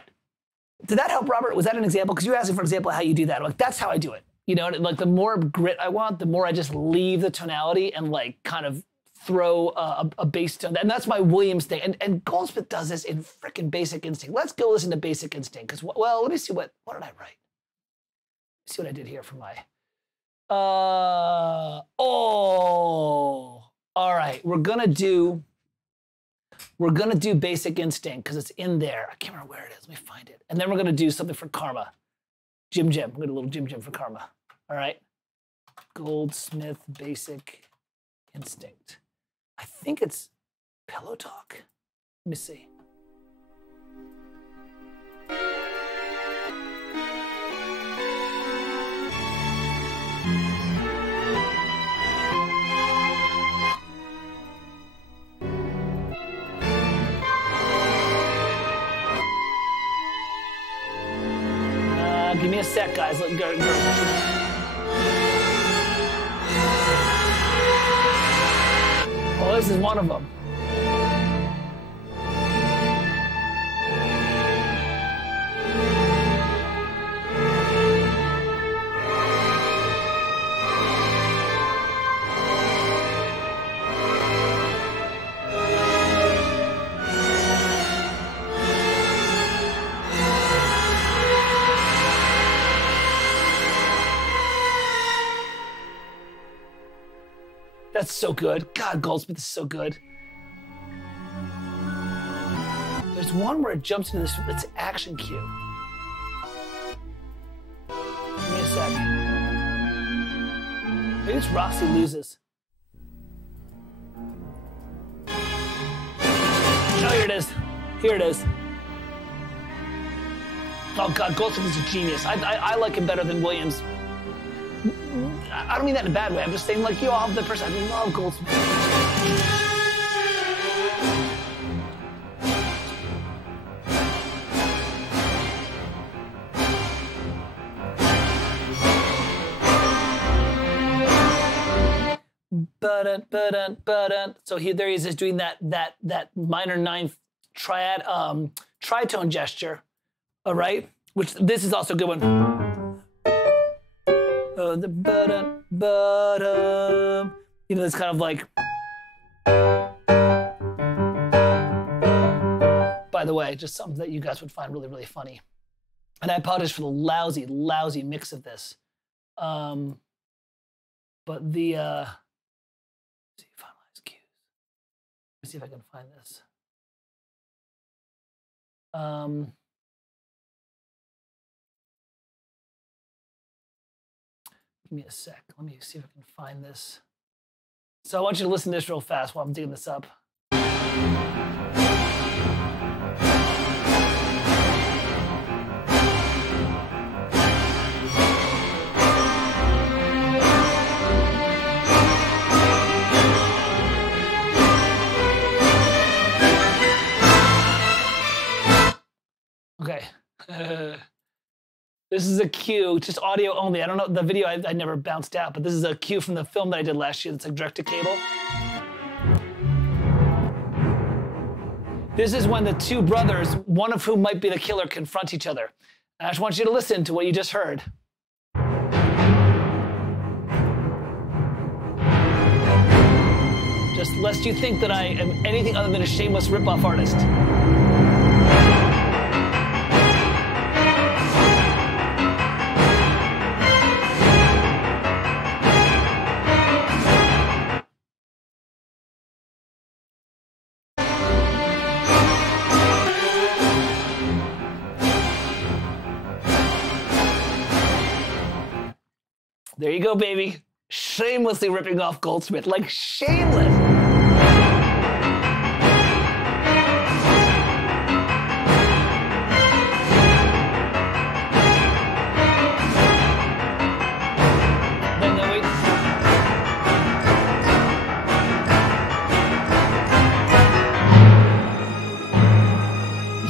Did that help, Robert? Was that an example? Because you were asking for an example of how you do that. Like, that's how I do it. You know, like the more grit I want, the more I just leave the tonality and like kind of throw a bass tone, and that's my Williams thing. And Goldsmith does this in frickin' Basic Instinct. Let's go listen to Basic Instinct, because, well, let me see what did I write? Let's see what I did here for my, all right, we're gonna do Basic Instinct, because it's in there. I can't remember where it is, let me find it. And then we're gonna do something for Karma. Jim Jim, we're gonna do a little Jim Jim for Karma, all right? Goldsmith Basic Instinct. I think it's Pillow Talk. Let me see. Give me a sec, guys. Let go. Oh, this is one of them. That's so good. God, Goldsmith is so good. There's one where it jumps into this action cue. Give me a sec. Maybe it's Roxy Loses. Oh, here it is. Here it is. Oh God, Goldsmith is a genius. I like him better than Williams. I don't mean that in a bad way. I'm just saying, like, you all have the person. I love Goldsmith. So there he is doing that minor ninth triad tritone gesture. All right, which this is also a good one. The you know, it's kind of like. By the way, just something that you guys would find really, really funny. And I apologize for the lousy mix of this. But the let's see, finalize cues. Let's see if I can find this. Give me a sec. Let me see if I can find this. So I want you to listen to this real fast while I'm digging this up. Okay. This is a cue, just audio only. I don't know, the video I never bounced out, but this is a cue from the film that I did last year that's like direct to cable. This is when the two brothers, one of whom might be the killer, confront each other. And I just want you to listen to what you just heard. Just lest you think that I am anything other than a shameless rip-off artist. There you go, baby. Shamelessly ripping off Goldsmith, like shameless. Then wait.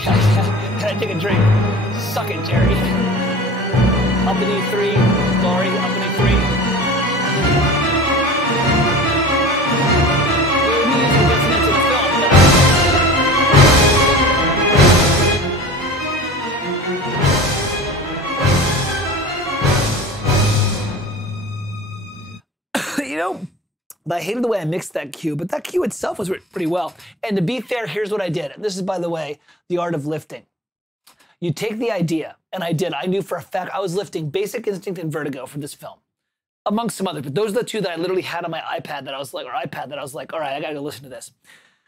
Yeah. Can I take a drink? Suck it, Jerry. Up in E3, Laurie, up in E3. We'll be using dissonance in the film. You know, I hated the way I mixed that cue, but that cue itself was pretty well. And to be fair, here's what I did. And this is, by the way, the art of lifting. You take the idea, and I did. I knew for a fact I was lifting Basic Instinct and Vertigo for this film, amongst some others. But those are the two that I literally had on my iPad that I was like, all right, I gotta go listen to this.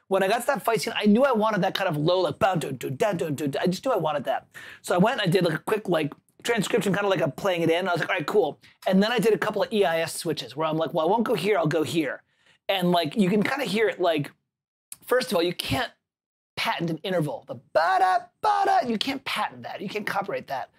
When I got to that fight scene, I knew I wanted that kind of low, like, I just knew I wanted that. So I went and I did like a quick like transcription, kind of like I'm playing it in. I was like, all right, cool. And then I did a couple of EIS switches where I'm like, well, I won't go here, I'll go here. And like, you can kind of hear it like, first of all, you can't patent an interval. The ba-da, you can't patent that. You can't copyright that.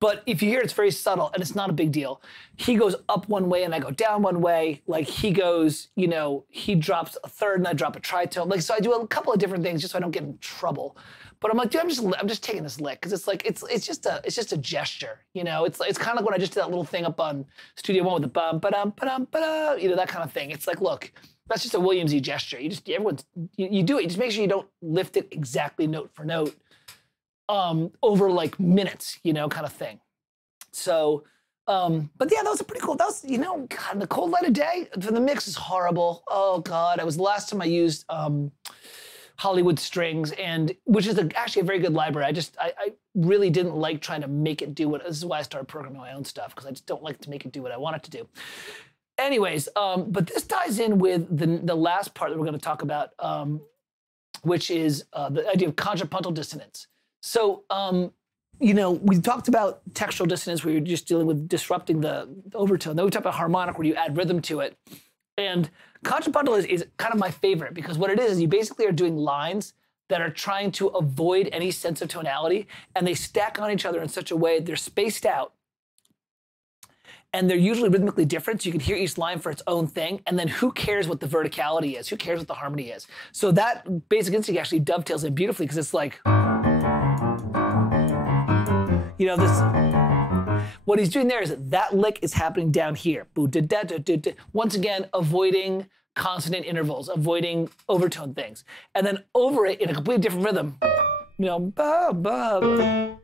But if you hear it's very subtle and it's not a big deal. He goes up one way and I go down one way. Like he goes, you know, he drops a third and I drop a tritone. Like, so I do a couple of different things just so I don't get in trouble. But I'm like, dude, I'm just taking this lick because it's like it's just a gesture, you know. It's kind of like when I just did that little thing up on Studio One with the bum ba-dum ba-dum ba-da, you know, that kind of thing. It's like, look, that's just a Williamsy gesture. You do it. You just make sure you don't lift it exactly note for note. Over like minutes, you know, kind of thing. So, but yeah, that was a pretty cool, that was, you know, God, in the cold light of day, the mix is horrible. Oh God, it was the last time I used Hollywood Strings, and which is actually a very good library. I really didn't like trying to make it do what, this is why I started programming my own stuff, because I just don't like to make it do what I want it to do. Anyways, but this ties in with the last part that we're gonna talk about, which is the idea of contrapuntal dissonance. So, you know, we talked about textual dissonance where you're just dealing with disrupting the overtone. Then we talked about harmonic where you add rhythm to it. And contrapuntal is kind of my favorite because what it is you basically are doing lines that are trying to avoid any sense of tonality, and they stack on each other in such a way they're spaced out. And they're usually rhythmically different, so you can hear each line for its own thing, and then who cares what the verticality is? Who cares what the harmony is? So that Basic Instinct actually dovetails in beautifully because it's like, you know, this, what he's doing there is that lick is happening down here. Once again, avoiding consonant intervals, avoiding overtone things. And then over it in a completely different rhythm, you know, ba, ba.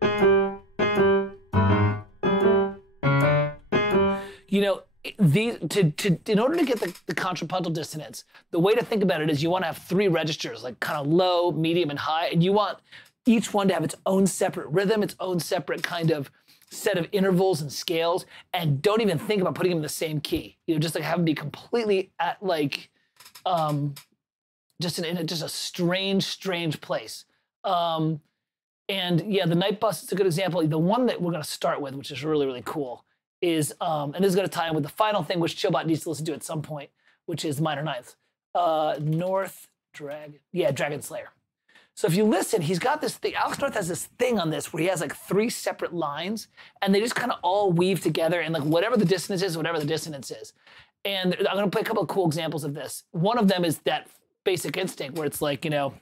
You know, in order to get the contrapuntal dissonance, the way to think about it is you want to have 3 registers, like kind of low, medium, and high, and you want each one to have its own separate rhythm, its own separate kind of set of intervals and scales, and don't even think about putting them in the same key. You know, just like have them be completely at like, just in a strange place. And yeah, the Night Bus is a good example. The one that we're going to start with, which is really, really cool, is, and this is going to tie in with the final thing, which Chillbot needs to listen to at some point, which is minor ninth. Dragon Slayer. So if you listen, he's got this thing, Alex North has this thing on this where he has like 3 separate lines, and they just kind of all weave together, and like whatever the dissonance is, whatever the dissonance is. And I'm going to play a couple of cool examples of this. One of them is that Basic Instinct where it's like, you know,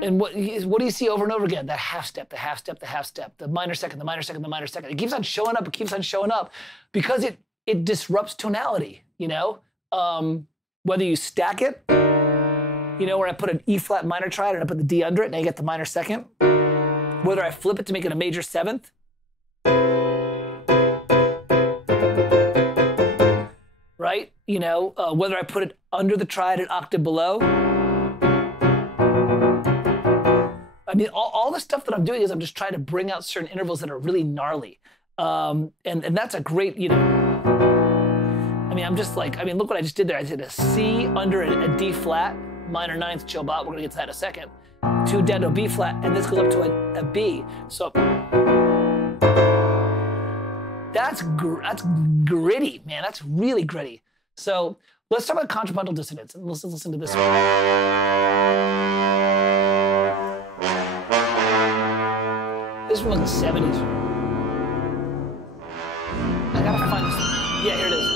and what do you see over and over again? That half step, the half step, the half step, the minor second, the minor second, the minor second. It keeps on showing up, it keeps on showing up because it disrupts tonality, you know? Whether you stack it, you know, where I put an E flat minor triad and I put the D under it and I get the minor second. Whether I flip it to make it a major 7th. Right? You know, whether I put it under the triad an octave below. I mean, all the stuff that I'm doing is I'm just trying to bring out certain intervals that are really gnarly. And that's a great, you know, I mean, I'm just like, I mean, look what I just did there. I did a C under a D flat, minor 9th, Chillbot. We're gonna get to that in a second. 2 down to a B flat, and this goes up to a B. So that's gritty, man. That's really gritty. So let's talk about contrapuntal dissonance, and let's listen to this one. This is from like the 70s. I gotta find this. Yeah, here it is.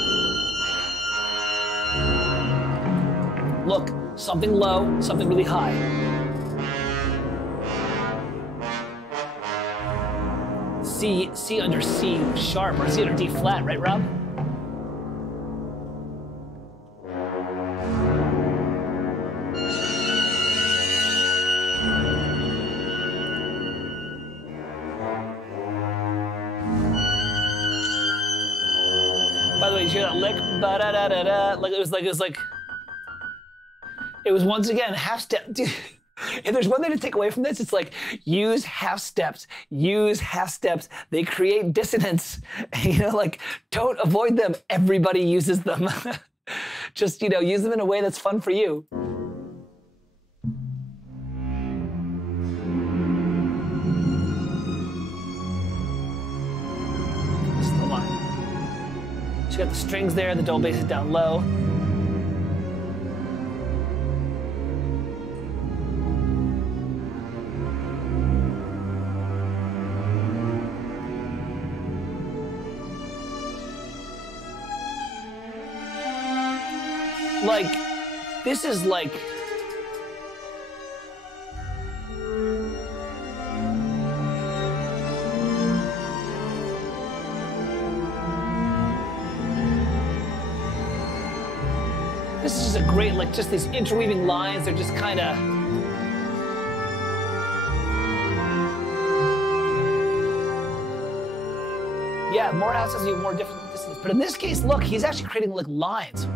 Look, something low, something really high. C under C sharp, or C under D flat, right, Rob? the way, you hear that lick? Ba-da-da-da-da. Like, it was once again half step. Dude, if there's one thing to take away from this, it's like, use half steps. Use half steps. They create dissonance. You know, like, don't avoid them. Everybody uses them. Just, you know, use them in a way that's fun for you. This is the line. So you got the strings there, the double bass is down low. Like, this is like, this is a great, like, just these interweaving lines, they're just kind of, yeah, more houses, you have more different distance. But in this case, look, he's actually creating like lines.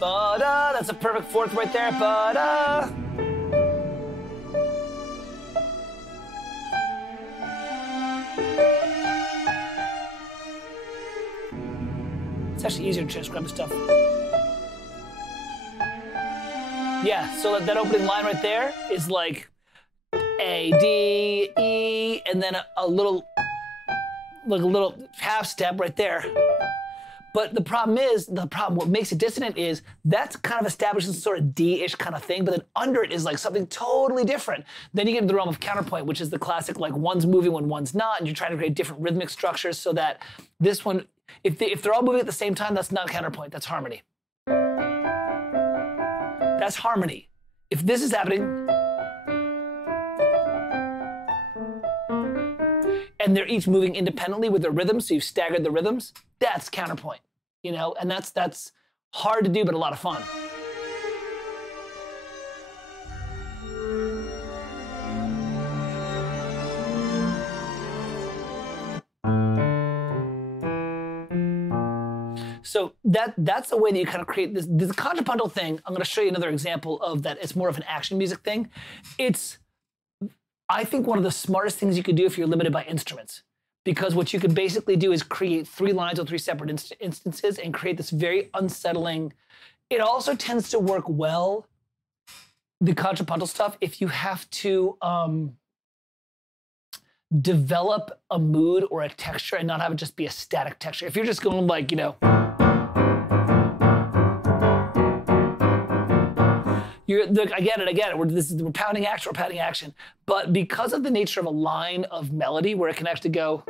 Ba-da, that's a perfect fourth right there. Ba-da. It's actually easier to transcribe the stuff. Yeah, so that opening line right there is like A, D, E, and then a little, like a little half step right there. But the problem is, what makes it dissonant is that's kind of established as sort of D-ish kind of thing, but then under it is like something totally different. Then you get into the realm of counterpoint, which is the classic, like one's moving when one's not, and you're trying to create different rhythmic structures so that this one, if they're all moving at the same time, that's not counterpoint, that's harmony. That's harmony. If this is happening, and they're each moving independently with their rhythms, so you've staggered the rhythms, that's counterpoint, you know? And that's hard to do, but a lot of fun. So that's the way that you kind of create this contrapuntal thing. I'm gonna show you another example of that. It's more of an action music thing. It's, I think, one of the smartest things you could do if you're limited by instruments. Because what you could basically do is create 3 lines on 3 separate instances and create this very unsettling. It also tends to work well, the contrapuntal stuff, if you have to develop a mood or a texture and not have it just be a static texture. If you're just going like, you know, I get it. We're pounding action. But because of the nature of a line of melody where it can actually go,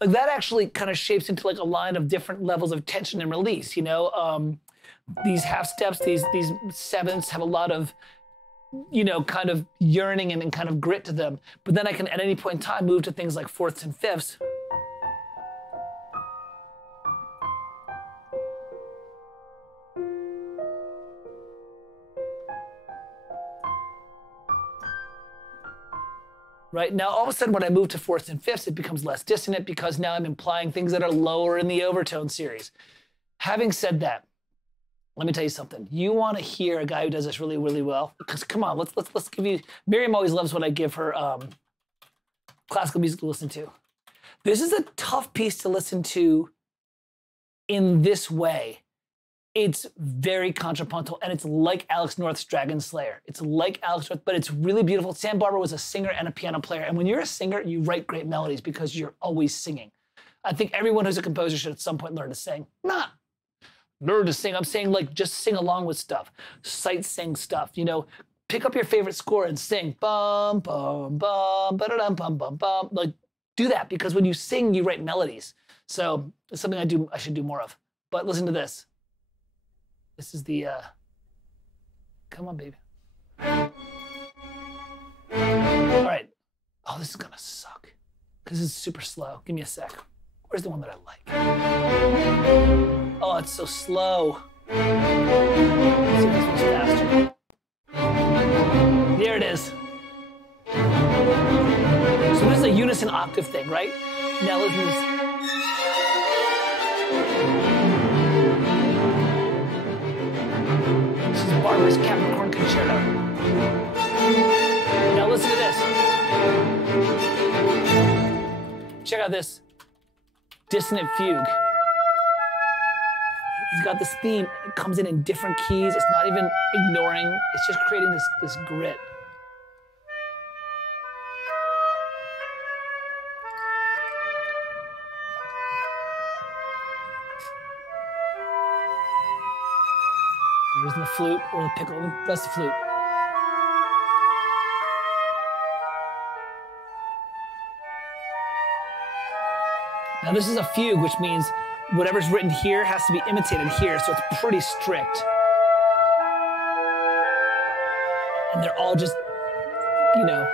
like that actually kind of shapes into like a line of different levels of tension and release, you know? These half steps, these sevenths have a lot of, you know, kind of yearning and kind of grit to them. But then I can, at any point in time, move to things like fourths and fifths. Right? Now, all of a sudden, when I move to fourths and fifths, it becomes less dissonant because now I'm implying things that are lower in the overtone series. Having said that, let me tell you something. You want to hear a guy who does this really, really well? Because come on, let's give you. Miriam always loves when I give her classical music to listen to. This is a tough piece to listen to in this way. It's very contrapuntal, and it's like Alex North's Dragon Slayer. It's like Alex North, but it's really beautiful. Sam Barber was a singer and a piano player, and when you're a singer, you write great melodies because you're always singing. I think everyone who's a composer should at some point learn to sing. Not learn to sing, I'm saying like just sing along with stuff. Sight sing stuff, you know, pick up your favorite score and sing bum, bum, bum, ba-da-dum, bum, bum, bum. Like do that because when you sing, you write melodies. So it's something I should do more of. But listen to this. This is the, come on, baby. All right. Oh, this is gonna suck. because it's super slow. Give me a sec. Where's the one that I like? Oh, it's so slow. Let's see if this one's faster. There it is. So this is a unison octave thing, right? Now listen to this. This is Barber's Capricorn Concerto. Now listen to this. Check out this dissonant fugue. He's got this theme. It comes in different keys. It's not even ignoring. It's just creating this grit. There's the flute or the piccolo. That's the flute. Now this is a fugue, which means whatever's written here has to be imitated here, so it's pretty strict. And they're all just, you know,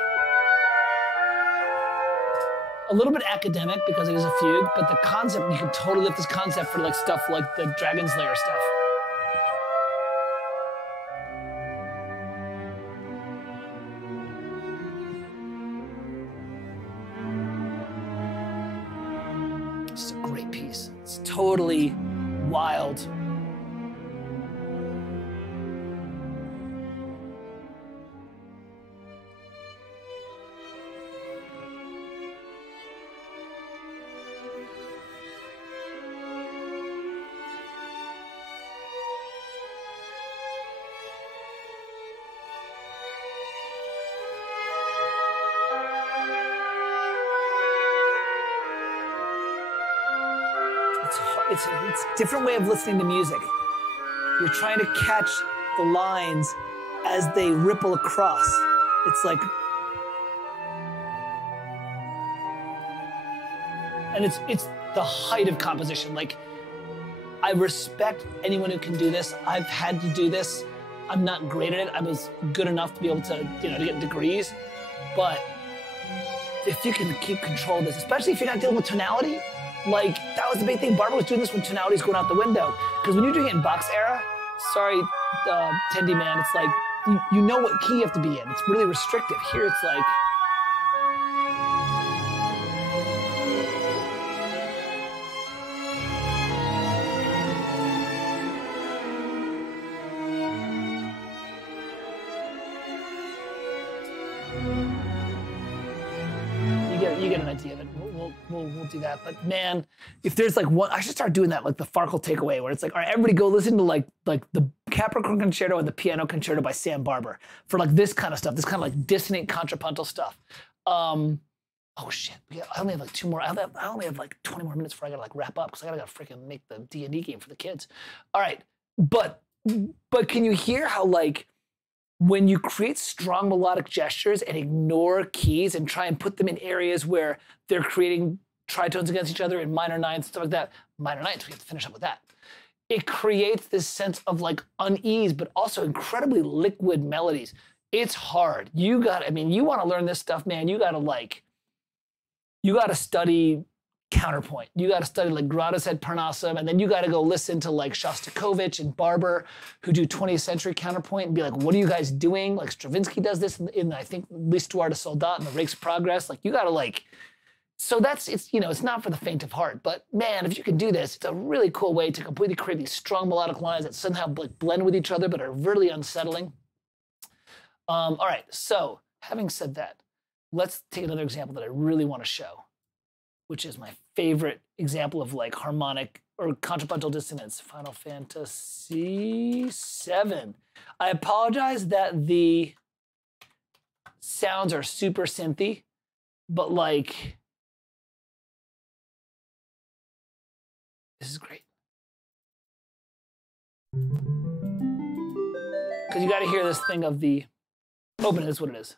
a little bit academic because it is a fugue, but the concept, you can totally lift this concept for like stuff like the Dragon Slayer stuff. It's a great piece. It's totally wild. It's a different way of listening to music. You're trying to catch the lines as they ripple across. It's like, and it's the height of composition. Like, I respect anyone who can do this. I've had to do this. I'm not great at it. I was good enough to be able to, you know, to get degrees. But if you can keep control of this, especially if you're not dealing with tonality, like, that was the big thing. Barbara was doing this when tonality's going out the window. Because when you're doing it in Bach's era, sorry, Tendy man, it's like, you know what key you have to be in. It's really restrictive. Here it's like, you get an idea of it. We'll do that. But man, if there's like one, I should start doing that, like the Farkle takeaway, where it's like, all right, everybody go listen to like the Capricorn Concerto and the Piano Concerto by Sam Barber for like this kind of stuff, this kind of like dissonant contrapuntal stuff. Oh shit, I only have like 2 more. I only have like 20 more minutes before I gotta like wrap up because I gotta freaking make the D&D game for the kids. All right, but can you hear how like when you create strong melodic gestures and ignore keys and try and put them in areas where they're creating tritones against each other in minor ninths, stuff like that. Minor ninths, we have to finish up with that. It creates this sense of like unease, but also incredibly liquid melodies. It's hard. You want to learn this stuff, man. You gotta study counterpoint. You got to study like Gradas et Parnassum, and then you got to go listen to like Shostakovich and Barber, who do 20th century counterpoint, and be like, what are you guys doing? Like Stravinsky does this in I think, L'Histoire de Soldat and the Rake's Progress. Like, you got to like, so it's, you know, it's not for the faint of heart, but man, if you can do this, it's a really cool way to completely create these strong melodic lines that somehow like blend with each other, but are really unsettling. All right, so having said that, let's take another example that I really want to show, which is my favorite example of like harmonic or contrapuntal dissonance, Final Fantasy VII. I apologize that the sounds are super synthy, but like, this is great. Because you got to hear this thing of the, open it is what it is.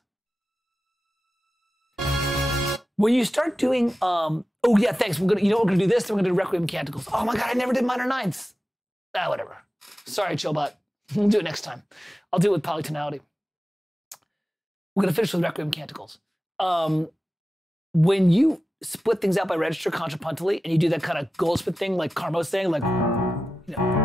When you start doing, oh yeah, thanks. You know what, we're gonna do this, then we're gonna do Requiem Canticles. Oh my God, I never did minor ninths. Ah, whatever. Sorry, Chillbot. We'll do it next time. I'll do it with polytonality. We're gonna finish with Requiem Canticles. When you split things out by register contrapuntally, and you do that kind of gold split thing like Carmo's saying, like, you know,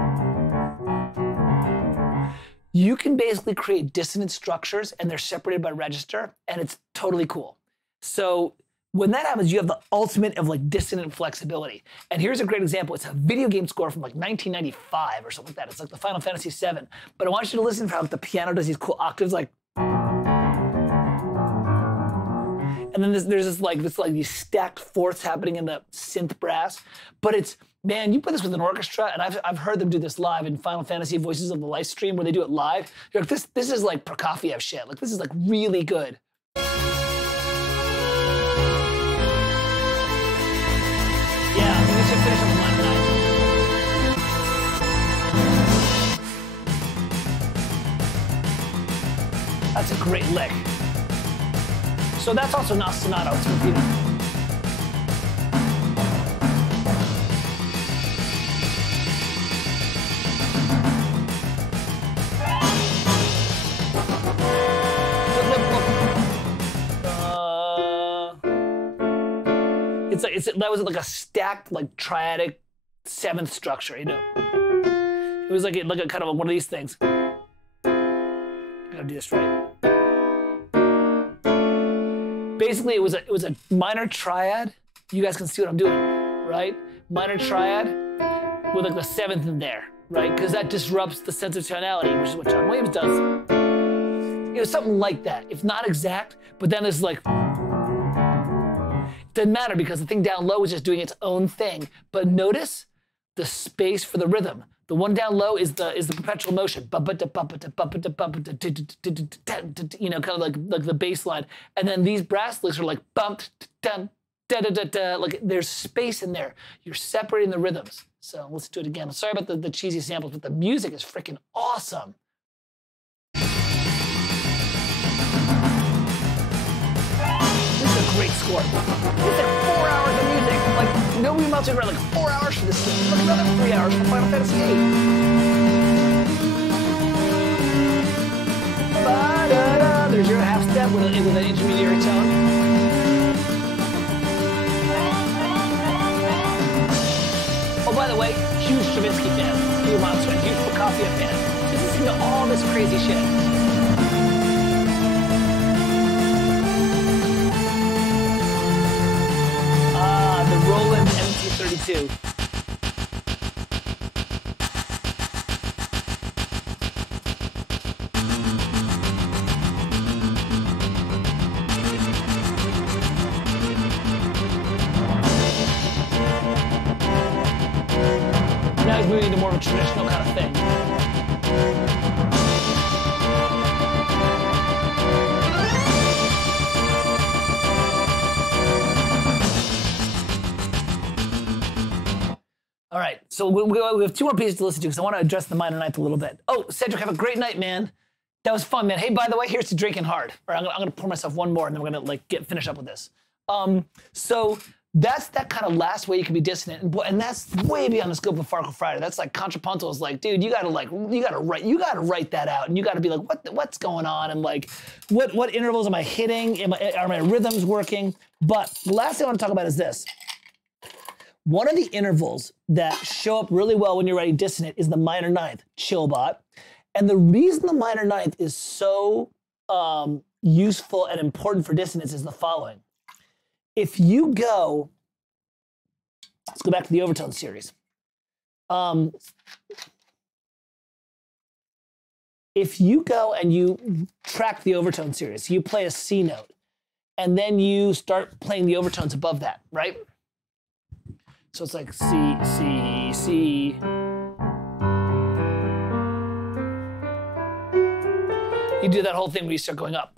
you can basically create dissonant structures and they're separated by register, and it's totally cool. So when that happens, you have the ultimate of like dissonant flexibility. And here's a great example. It's a video game score from like 1995 or something like that. It's like the Final Fantasy VII. But I want you to listen to how the piano does these cool octaves, like. And then there's this like these stacked fourths happening in the synth brass. But it's, man, you put this with an orchestra, and I've heard them do this live in Final Fantasy Voices of the Life stream where they do it live. You're like, this is like Prokofiev shit. Like, this is like really good. Yeah, we should finish up with line 9. That's a great lick. So that's also not sonata, it's repeated. That was like a stacked, like triadic seventh structure, you know. It was like a kind of one of these things. I gotta do this right. Basically, it was a minor triad. You guys can see what I'm doing, right? Minor triad with like the seventh in there, right? Because that disrupts the sense of tonality, which is what John Williams does. It was something like that. If not exact, but then it's like. Doesn't matter because the thing down low is just doing its own thing. But notice the space for the rhythm. The one down low is the perpetual motion. You know, kind of like the bass line. And then these brass licks are like bumped, dun, da da da da. Like there's space in there. You're separating the rhythms. So let's do it again. Sorry about the cheesy samples, but the music is freaking awesome. Great score. It's like 4 hours of music. Like, nobody else would write like 4 hours for this game. Look, another 3 hours for Final Fantasy VIII. Ba-da-da. There's your half step with an intermediary tone. Oh, by the way, huge Stravinsky fan. Huge monster. Huge Prokofiev fan. Just listen to all this crazy shit. Roland MT32. Now he's moving into more of a traditional kind of thing. All right, so we have 2 more pieces to listen to because I want to address the minor ninth a little bit. Oh, Cedric, have a great night, man. That was fun, man. Hey, by the way, here's to drinking hard. All right, I'm gonna pour myself one more, and then we're gonna like finish up with this. So that's that kind of last way you can be dissonant, and that's way beyond the scope of Farkle Friday. That's like contrapuntal is like, dude, you gotta write that out, and you gotta be like, what's going on, and like, what intervals am I hitting? Are my rhythms working? But the last thing I want to talk about is this. One of the intervals that show up really well when you're writing dissonant is the minor ninth, Chillbot. And the reason the minor ninth is so useful and important for dissonance is the following. If you go, let's go back to the overtone series. If you go and you track the overtone series, you play a C note, and then you start playing the overtones above that, right? So it's like C, C, C. You do that whole thing when you start going up.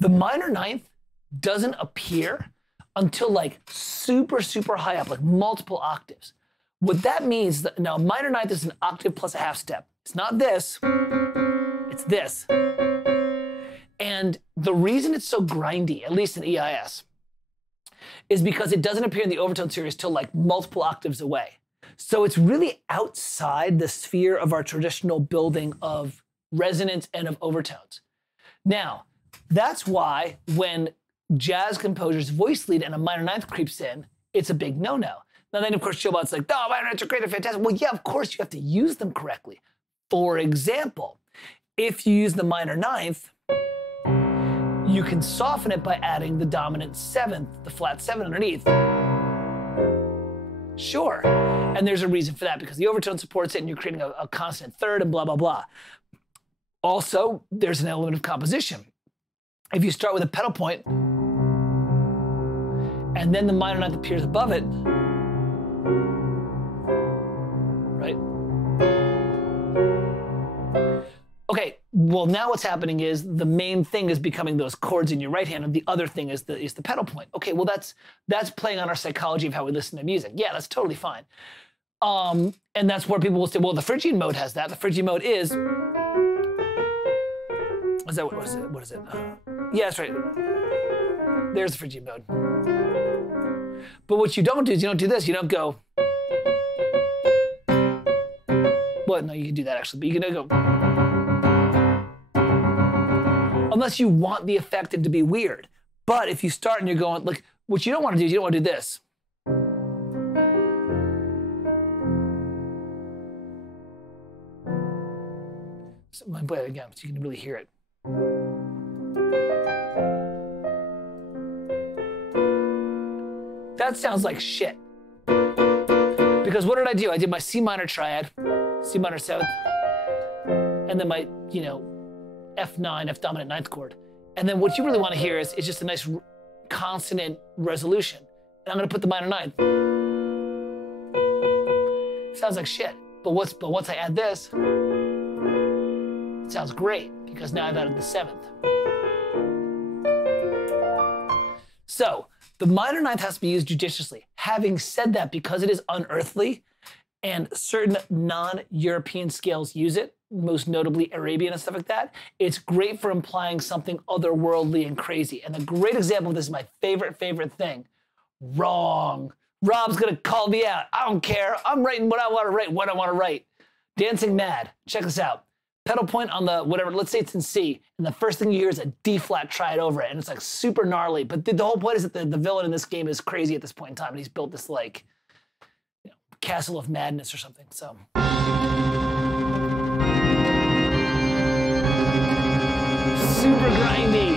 The minor ninth doesn't appear until like super, super high up, like multiple octaves. What that means, that now minor ninth is an octave plus a half step. It's not this, it's this. And the reason it's so grindy, at least in EIS, is because it doesn't appear in the overtone series till like multiple octaves away. So it's really outside the sphere of our traditional building of resonance and of overtones. Now, that's why when jazz composer's voice lead and a minor ninth creeps in, it's a big no-no. Now then, of course, Chobot's like, oh, minor ninths are great and fantastic. Well, yeah, of course, you have to use them correctly. For example, if you use the minor ninth, you can soften it by adding the dominant seventh, the flat seven underneath. Sure, and there's a reason for that, because the overtone supports it and you're creating a consonant third and blah, blah, blah. Also, there's an element of composition. If you start with a pedal point and then the minor ninth appears above it, right? Okay, well now what's happening is the main thing is becoming those chords in your right hand, and the other thing is the pedal point. Okay, well that's playing on our psychology of how we listen to music. Yeah, that's totally fine. And that's where people will say, well, the Phrygian mode has that. The Phrygian mode is that what is it? What is it? Yeah, that's right. There's the Phrygian mode. But what you don't do is you don't do this. You don't go. Well, no, you can do that actually, but you can go. Unless you want the effect to be weird. But if you start and you're going, like, what you don't want to do is you don't want to do this. So I'm going to play it again so you can really hear it. That sounds like shit. Because what did I do? I did my C minor triad, C minor seventh, and then my, you know, F9, F dominant ninth chord. And then what you really want to hear is just a nice consonant resolution. And I'm going to put the minor ninth. Sounds like shit. But once I add this, it sounds great, because now I've added the seventh. So the minor ninth has to be used judiciously. Having said that, because it is unearthly and certain non-European scales use it, most notably Arabian and stuff like that, it's great for implying something otherworldly and crazy. And a great example of this is my favorite thing. Wrong. Rob's gonna call me out. I don't care. I'm writing what I want to write, when I want to write. Dancing Mad. Check this out. Pedal point on the whatever, let's say it's in C, and the first thing you hear is a D flat triad over it, and it's like super gnarly. But the whole point is that the villain in this game is crazy at this point in time, and he's built this like, you know, castle of madness or something. So. Super grindy.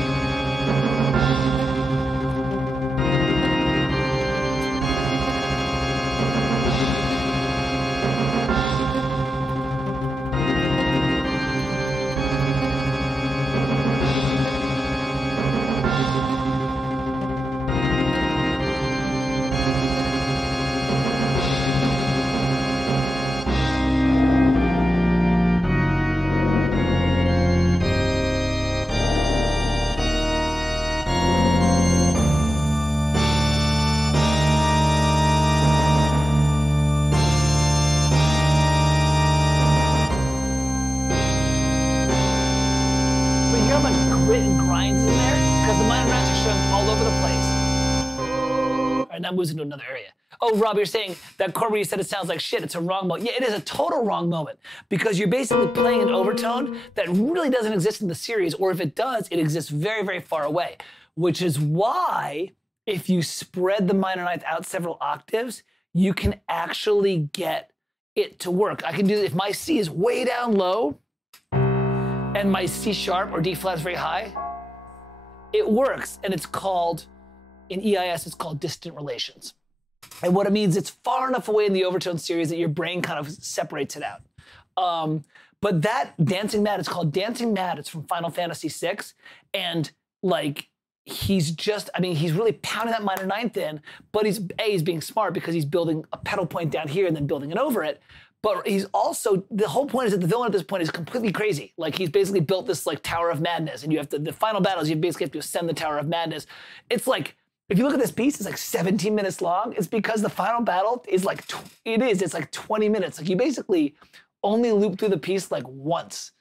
Now moves into another area. Oh, Rob, you're saying that chord where you said it sounds like shit, it's a wrong moment. Yeah, it is a total wrong moment, because you're basically playing an overtone that really doesn't exist in the series, or if it does, it exists very, very far away, which is why if you spread the minor ninth out several octaves, you can actually get it to work. I can do this if my C is way down low and my C sharp or D flat is very high, it works, and it's called, in EIS, it's called distant relations. And what it means, it's far enough away in the overtone series that your brain kind of separates it out. But that Dancing Mad, it's called Dancing Mad. It's from Final Fantasy VI. And like, he's really pounding that minor ninth in, but he's being smart because he's building a pedal point down here and then building it over it. But he's also, the whole point is that the villain at this point is completely crazy. Like, he's basically built this like Tower of Madness, and you have to, the final battles, you basically have to ascend the Tower of Madness. It's like, if you look at this piece, it's like 17 minutes long. It's because the final battle is like, it's like 20 minutes. Like, you basically only loop through the piece like once,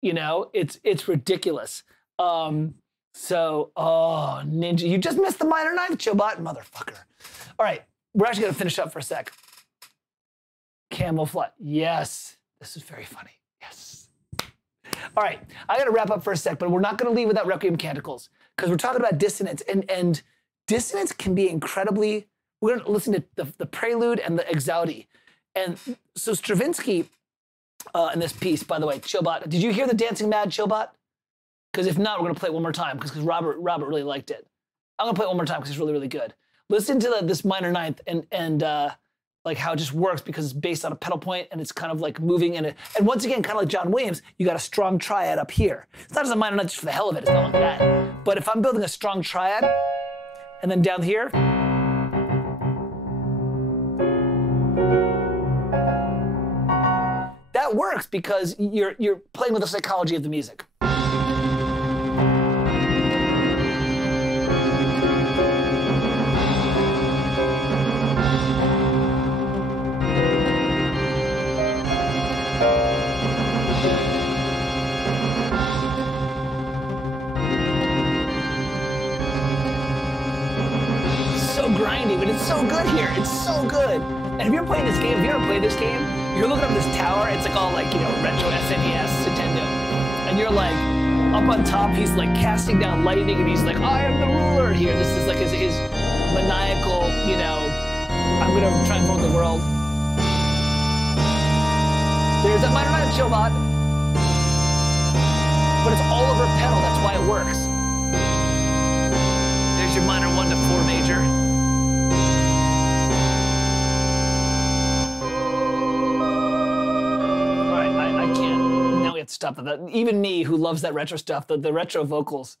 you know? It's ridiculous. Oh, Ninja, you just missed the minor ninth, Chobot, motherfucker. All right, we're actually gonna finish up for a sec. Camouflage, yes. This is very funny, yes. All right, I got to wrap up for a sec, but we're not going to leave without Requiem Canticles because we're talking about dissonance, and dissonance can be incredibly. We're going to listen to the prelude and the exaudi, and so Stravinsky in this piece, by the way, Chillbot. Did you hear the Dancing Mad Chillbot? Because if not, we're going to play it one more time because Robert really liked it. I'm going to play it one more time because it's really, really good. Listen to this minor ninth and like how it just works because it's based on a pedal point and it's kind of like moving in it. And once again, kind of like John Williams, you got a strong triad up here. It's not just a minor ninth just for the hell of it. It's not like that. But if I'm building a strong triad and then down here, that works because you're playing with the psychology of the music. Grindy, but it's so good here. It's so good. And if you're playing this game, if you ever played this game, you're looking up this tower. It's like all like, you know, retro SNES, Nintendo. And you're like, up on top, he's like casting down lightning and he's like, I am the ruler here. This is like his maniacal, you know, I'm going to transform the world. There's that minor ninth Chillbot. But it's all over pedal. That's why it works. There's your minor 1 to 4 major. Stuff that even me who loves that retro stuff, the retro vocals,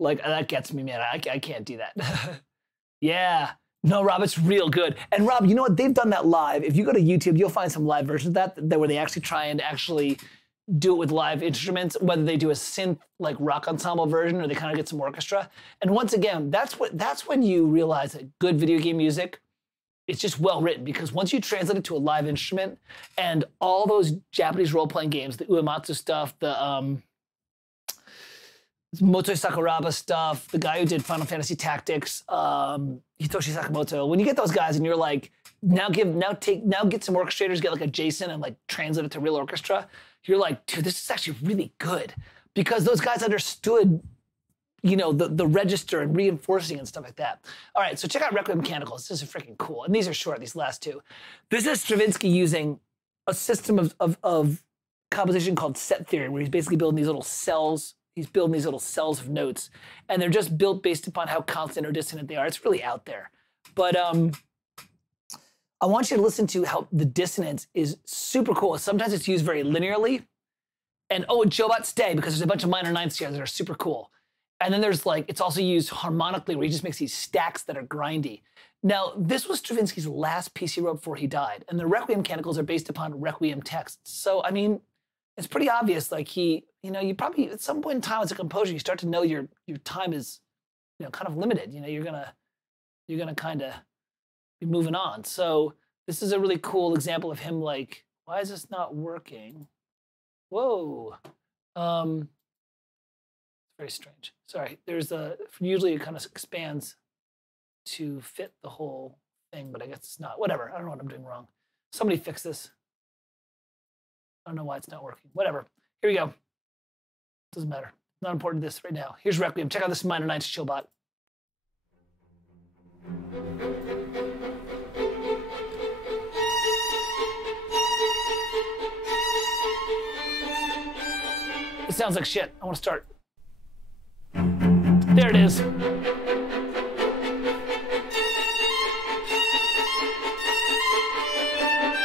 like that gets me, man. I can't do that. Yeah, no, Rob, it's real good. And Rob, you know what? They've done that live. If you go to YouTube, you'll find some live versions of that where they actually try and actually do it with live instruments, whether they do a synth like rock ensemble version or they kind of get some orchestra. And once again, that's when you realize that good video game music, it's just well written because once you translate it to a live instrument and all those Japanese role-playing games, the Uematsu stuff, the Motoi Sakuraba stuff, the guy who did Final Fantasy Tactics, Hitoshi Sakamoto, when you get those guys and you're like, now get some orchestrators, get like a Jason and like translate it to real orchestra, you're like, dude, this is actually really good because those guys understood, you know, the register and reinforcing and stuff like that. All right, so check out Requiem Canticles. This is freaking cool. And these are short, these last two. This is Stravinsky using a system of composition called set theory, where he's basically building these little cells. He's building these little cells of notes. And they're just built based upon how consonant or dissonant they are. It's really out there. But I want you to listen to how the dissonance is super cool. Sometimes it's used very linearly. And oh, Chillbot, stay, because there's a bunch of minor ninths here that are super cool. And then there's like, it's also used harmonically where he just makes these stacks that are grindy. Now, this was Stravinsky's last piece he wrote before he died. And the Requiem Canticles are based upon Requiem texts. So, I mean, it's pretty obvious, like you know, you probably, at some point in time as a composer, you start to know your time is, you know, kind of limited. You know, you're gonna kind of be moving on. So this is a really cool example of him like, why is this not working? Whoa. Very strange. Sorry, usually it kind of expands to fit the whole thing, but I guess it's not. Whatever, I don't know what I'm doing wrong. Somebody fix this. I don't know why it's not working. Whatever, here we go. Doesn't matter, not important to this right now. Here's Requiem, check out this minor ninth Chillbot. It sounds like shit, I wanna start. There it is.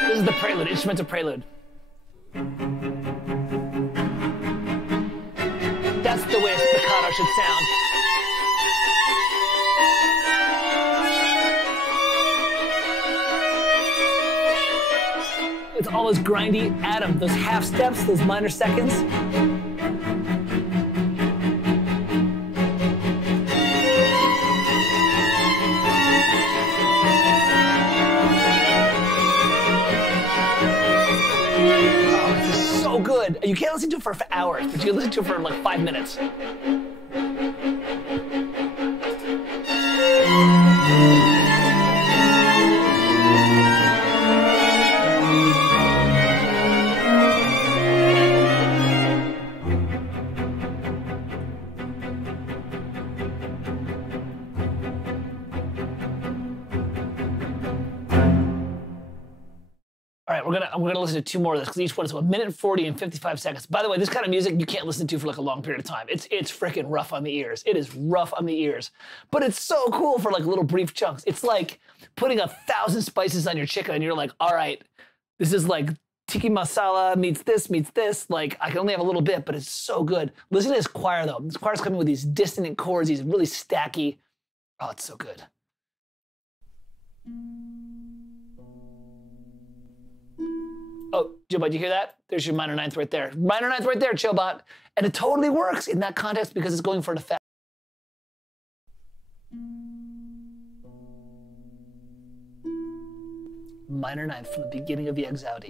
This is the prelude, instrumental prelude. That's the way a staccato should sound. It's all those grindy, Adam, those half steps, those minor seconds. So good. You can't listen to it for hours, but you can listen to it for like 5 minutes. right, we're gonna listen to 2 more of this because each one is 1 minute 40 and 55 seconds. By the way, this kind of music you can't listen to for like a long period of time. It's freaking rough on the ears. It is rough on the ears, but it's so cool for like little brief chunks. It's like putting 1,000 spices on your chicken and you're like, all right, this is like tiki masala meets this. Like I can only have a little bit, but it's so good. Listen to this choir though. This choir's coming with these dissonant chords, these really stacky. Oh, it's so good. Oh, Chillbot, you hear that? There's your minor ninth right there. Minor ninth right there, Chillbot. And it totally works in that context because it's going for an effect. Minor ninth from the beginning of the Exaudi.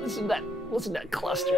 Listen to that cluster.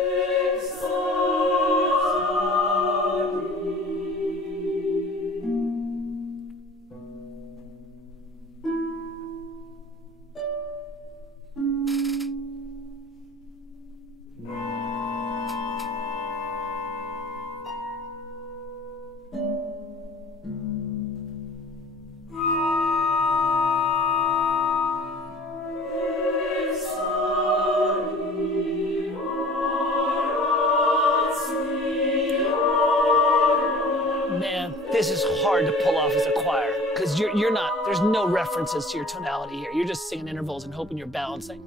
This is hard to pull off as a choir because you're not, there's no references to your tonality here. You're just singing intervals and hoping you're balancing.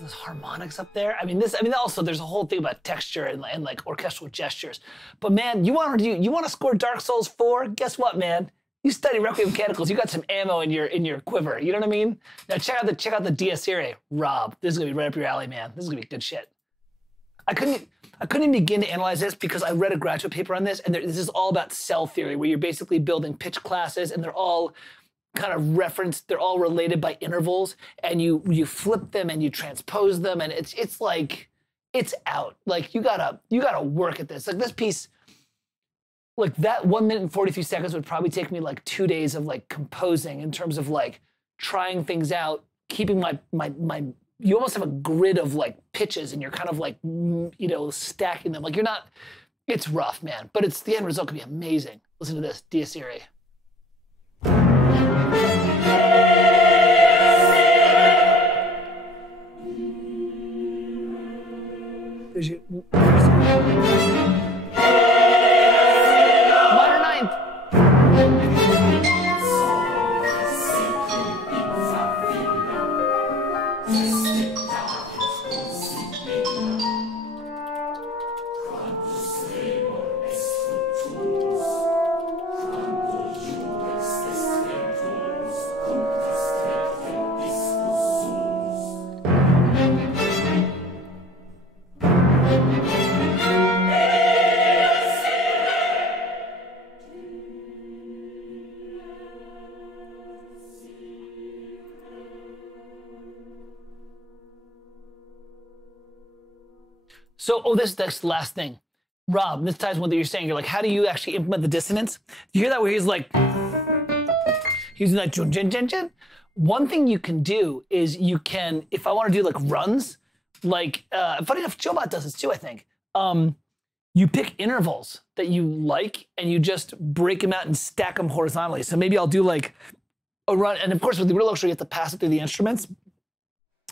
Those harmonics up there. I mean, also there's a whole thing about texture and like orchestral gestures. But man, you want to score Dark Souls 4? Guess what, man? You study Requiem Mechanicals, you got some ammo in your quiver. You know what I mean? Now check out the Dies Irae. Rob, this is gonna be right up your alley, man. This is gonna be good shit. I couldn't even begin to analyze this because I read a graduate paper on this, and this is all about cell theory, where you're basically building pitch classes, and they're all kind of referenced, they're all related by intervals, and you flip them and you transpose them, and it's like, it's out. Like you gotta work at this. Like this piece, like that 1 minute and 43 seconds would probably take me like 2 days of like composing in terms of like trying things out, keeping my you almost have a grid of like pitches and you're kind of like, stacking them. Like you're not, it's rough, man, but the end result could be amazing. Listen to this, Dies Irae. Minor ninth. So, this is the last thing. Rob, this ties one that you're saying. You're like, how do you actually implement the dissonance? You hear that where he's like, he's like, jun, jun, jun, jun. One thing you can do is you can, if I want to do like runs, like, funny enough, Chillbot does this too, I think. You pick intervals that you like and you just break them out and stack them horizontally. So maybe I'll do like a run, and of course with the real orchestra you have to pass it through the instruments,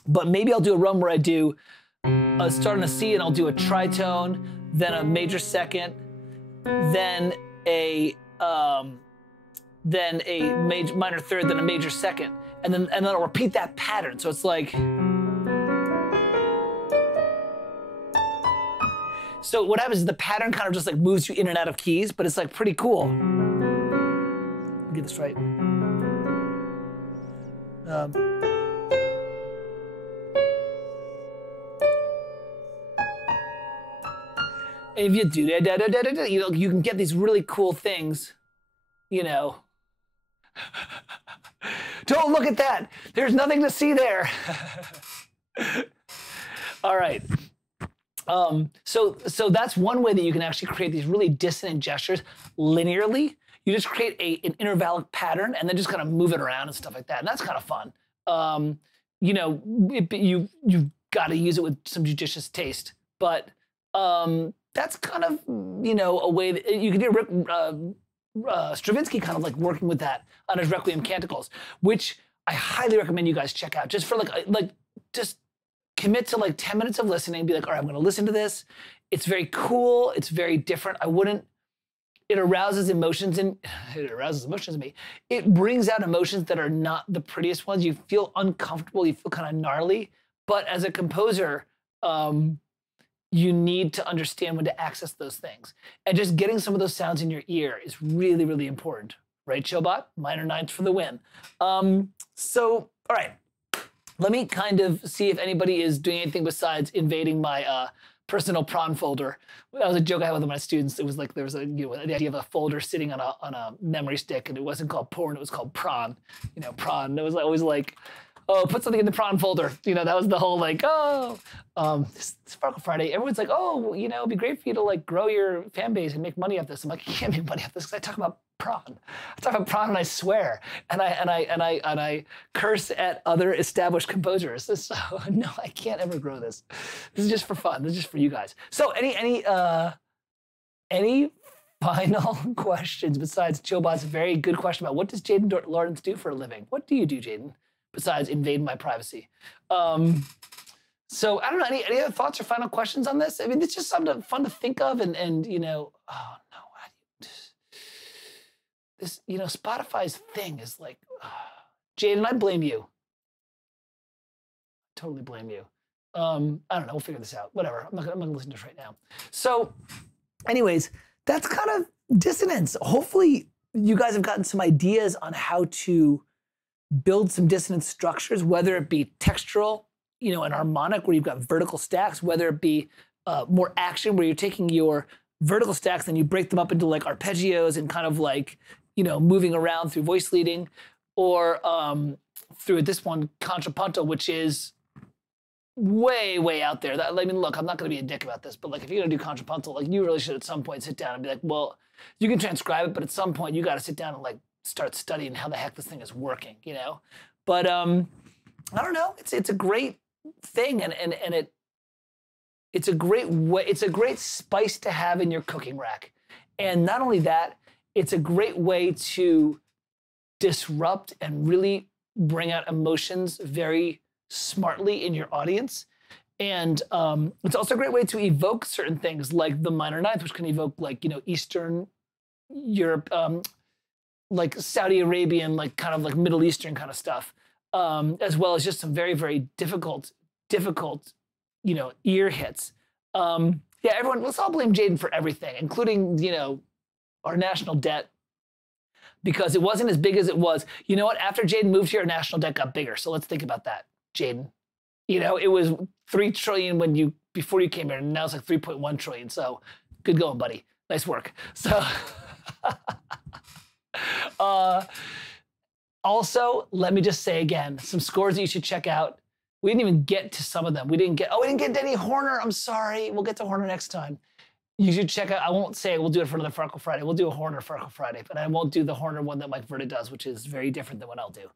but maybe I'll do a run where I do start on a C and I'll do a tritone, then a major second, then a minor third, then a major second, and then I'll repeat that pattern. So it's like, so what happens is the pattern kind of just like moves you in and out of keys, but it's like pretty cool. Get this right. if you do that, you know, you can get these really cool things, you know. Don't look at that. There's nothing to see there. All right. So that's one way that you can actually create these really dissonant gestures linearly. You just create an intervallic pattern and then just kind of move it around and stuff like that. And that's kind of fun. You know, you've got to use it with some judicious taste. But that's kind of, you know, a way that you can do. Stravinsky kind of like working with that on his Requiem canticles, which I highly recommend you guys check out. Just for like just commit to like 10 minutes of listening. Be like, all right, I'm going to listen to this. It's very cool. It's very different. It arouses emotions in me. It brings out emotions that are not the prettiest ones. You feel uncomfortable. You feel kind of gnarly. But as a composer, you need to understand when to access those things. And just getting some of those sounds in your ear is really, really important. Right, Showbot? Minor ninths for the win. So, all right. Let me kind of see if anybody is doing anything besides invading my personal prawn folder. That was a joke I had with my students. It was like there was the idea of a folder sitting on a memory stick, and it wasn't called porn, it was called prawn. You know, prawn. It was always like, oh, put something in the prawn folder. You know, that was the whole like, oh, this Farkle Friday. Everyone's like, oh, you know, it'd be great for you to like grow your fan base and make money off this. I'm like, I can't make money off this because I talk about prawn. I talk about prawn and I swear, and I curse at other established composers. So no, I can't ever grow this. This is just for fun. This is just for you guys. So any final questions besides Chobot's very good question about what does Jaden Lawrence do for a living? What do you do, Jaden, besides invade my privacy? So I don't know, any other thoughts or final questions on this? I mean, it's just something fun to think of, and you know, oh no, this, you know, Spotify's thing is like, Jaden, I blame you. Totally blame you. I don't know, we'll figure this out. Whatever, I'm not gonna listen to this right now. So anyways, that's kind of dissonance. Hopefully you guys have gotten some ideas on how to build some dissonant structures, whether it be textural, you know, and harmonic, where you've got vertical stacks, whether it be more action, where you're taking your vertical stacks and you break them up into like arpeggios and kind of like, you know, moving around through voice leading, or through this one, contrapunto, which is way, way out there. I mean, look, I'm not going to be a dick about this, but like if you're going to do contrapunto, like you really should at some point sit down and be like, well, you can transcribe it, but at some point you got to sit down and like start studying how the heck this thing is working, you know? But I don't know. It's a great thing, and it's a great way. It's a great spice to have in your cooking rack, and not only that, it's a great way to disrupt and really bring out emotions very smartly in your audience. And it's also a great way to evoke certain things like the minor ninth, which can evoke like, you know, Eastern Europe, like Saudi Arabian, like kind of like Middle Eastern kind of stuff, as well as just some very, very difficult, you know, ear hits. Yeah, everyone, let's all blame Jaden for everything, including, you know, our national debt, because it wasn't as big as it was. You know what? After Jaden moved here, our national debt got bigger. So let's think about that, Jaden. You know, it was 3 trillion before you came here, and now it's like 3.1 trillion. So good going, buddy. Nice work. So also, let me just say again, some scores that you should check out. We didn't even get to some of them. We didn't get to any Horner. I'm sorry. We'll get to Horner next time. You should check out, I won't say we'll do it for another Farkle Friday. We'll do a Horner Farkle Friday, but I won't do the Horner one that Mike Verta does, which is very different than what I'll do.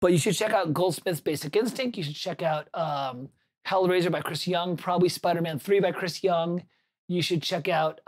But you should check out Goldsmith's Basic Instinct. You should check out Hellraiser by Chris Young, probably Spider-Man 3 by Chris Young. You should check out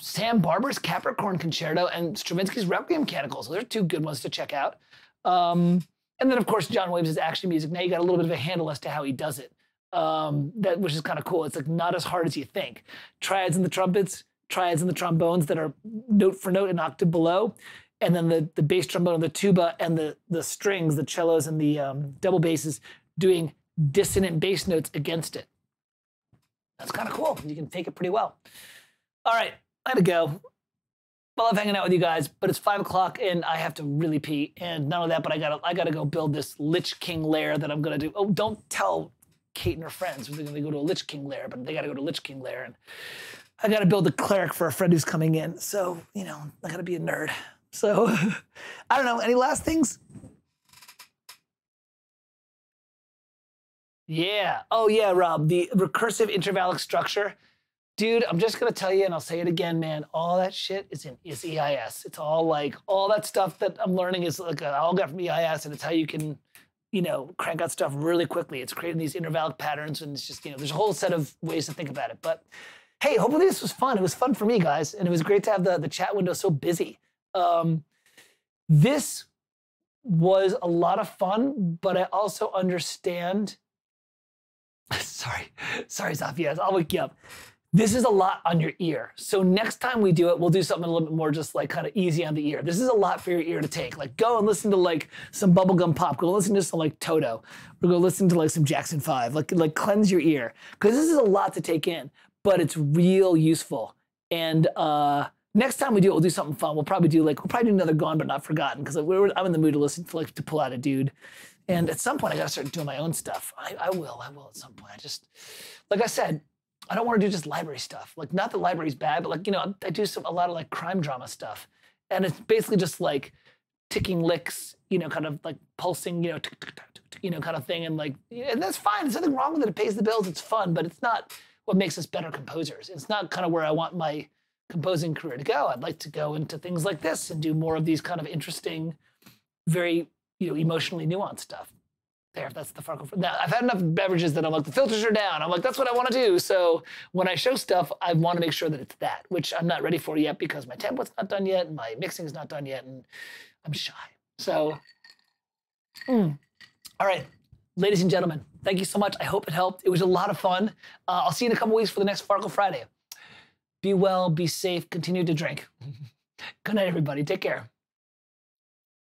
Sam Barber's Capricorn Concerto and Stravinsky's Requiem Canticles. Those are 2 good ones to check out. And then, of course, John Williams' action music. Now you got a little bit of a handle as to how he does it, which is kind of cool. It's like not as hard as you think. Triads in the trumpets, triads in the trombones that are note for note an octave below, and then the bass trombone and the tuba and the strings, the cellos and the double basses doing dissonant bass notes against it. That's kind of cool. You can fake it pretty well. All right, I gotta go. I love hanging out with you guys, but it's 5 o'clock and I have to really pee. And not only that, but I gotta go build this Lich King lair that I'm gonna do. Oh, don't tell Kate and her friends. They're going to go to a Lich King lair, but they got to go to Lich King lair. And I got to build a cleric for a friend who's coming in. So, you know, I got to be a nerd. So, I don't know. Any last things? Yeah. Oh, yeah, Rob. The recursive intervallic structure. Dude, I'm just going to tell you, and I'll say it again, man. All that shit is EIS. It's all like, all that stuff that I'm learning is like, I all got from EIS, and it's how you can, you know, crank out stuff really quickly. It's creating these intervallic patterns, and it's just, you know, there's a whole set of ways to think about it. But hey, hopefully this was fun. It was fun for me, guys, and it was great to have the chat window so busy. This was a lot of fun, but I also understand. Sorry, Zafia, I'll wake you up. This is a lot on your ear. So next time we do it, we'll do something a little bit more just like kind of easy on the ear. This is a lot for your ear to take. Like go and listen to like some bubblegum pop. Go listen to some like Toto. Or go listen to like some Jackson 5. Like cleanse your ear. Because this is a lot to take in, but it's real useful. And next time we do it, we'll do something fun. We'll probably do another Gone But Not Forgotten, because I'm in the mood to listen to to pull out a dude. And at some point I gotta start doing my own stuff. I will at some point. I just, like I said, I don't want to do just library stuff. Like, not that library's bad, but like, you know, I do a lot of like crime drama stuff. And it's basically just like ticking licks, you know, kind of like pulsing, you know, you know, kind of thing. And like, and that's fine. There's nothing wrong with it. It pays the bills. It's fun, but it's not what makes us better composers. It's not kind of where I want my composing career to go. I'd like to go into things like this and do more of these kind of interesting, very, you know, emotionally nuanced stuff. There, that's the Farkle. Now, I've had enough beverages that I'm like, the filters are down. I'm like, that's what I want to do. So when I show stuff, I want to make sure that it's that, which I'm not ready for yet because my template's not done yet, and my mixing is not done yet, and I'm shy. So, all right, ladies and gentlemen, thank you so much. I hope it helped. It was a lot of fun. I'll see you in a couple weeks for the next Farkle Friday. Be well, be safe, continue to drink. Good night, everybody. Take care.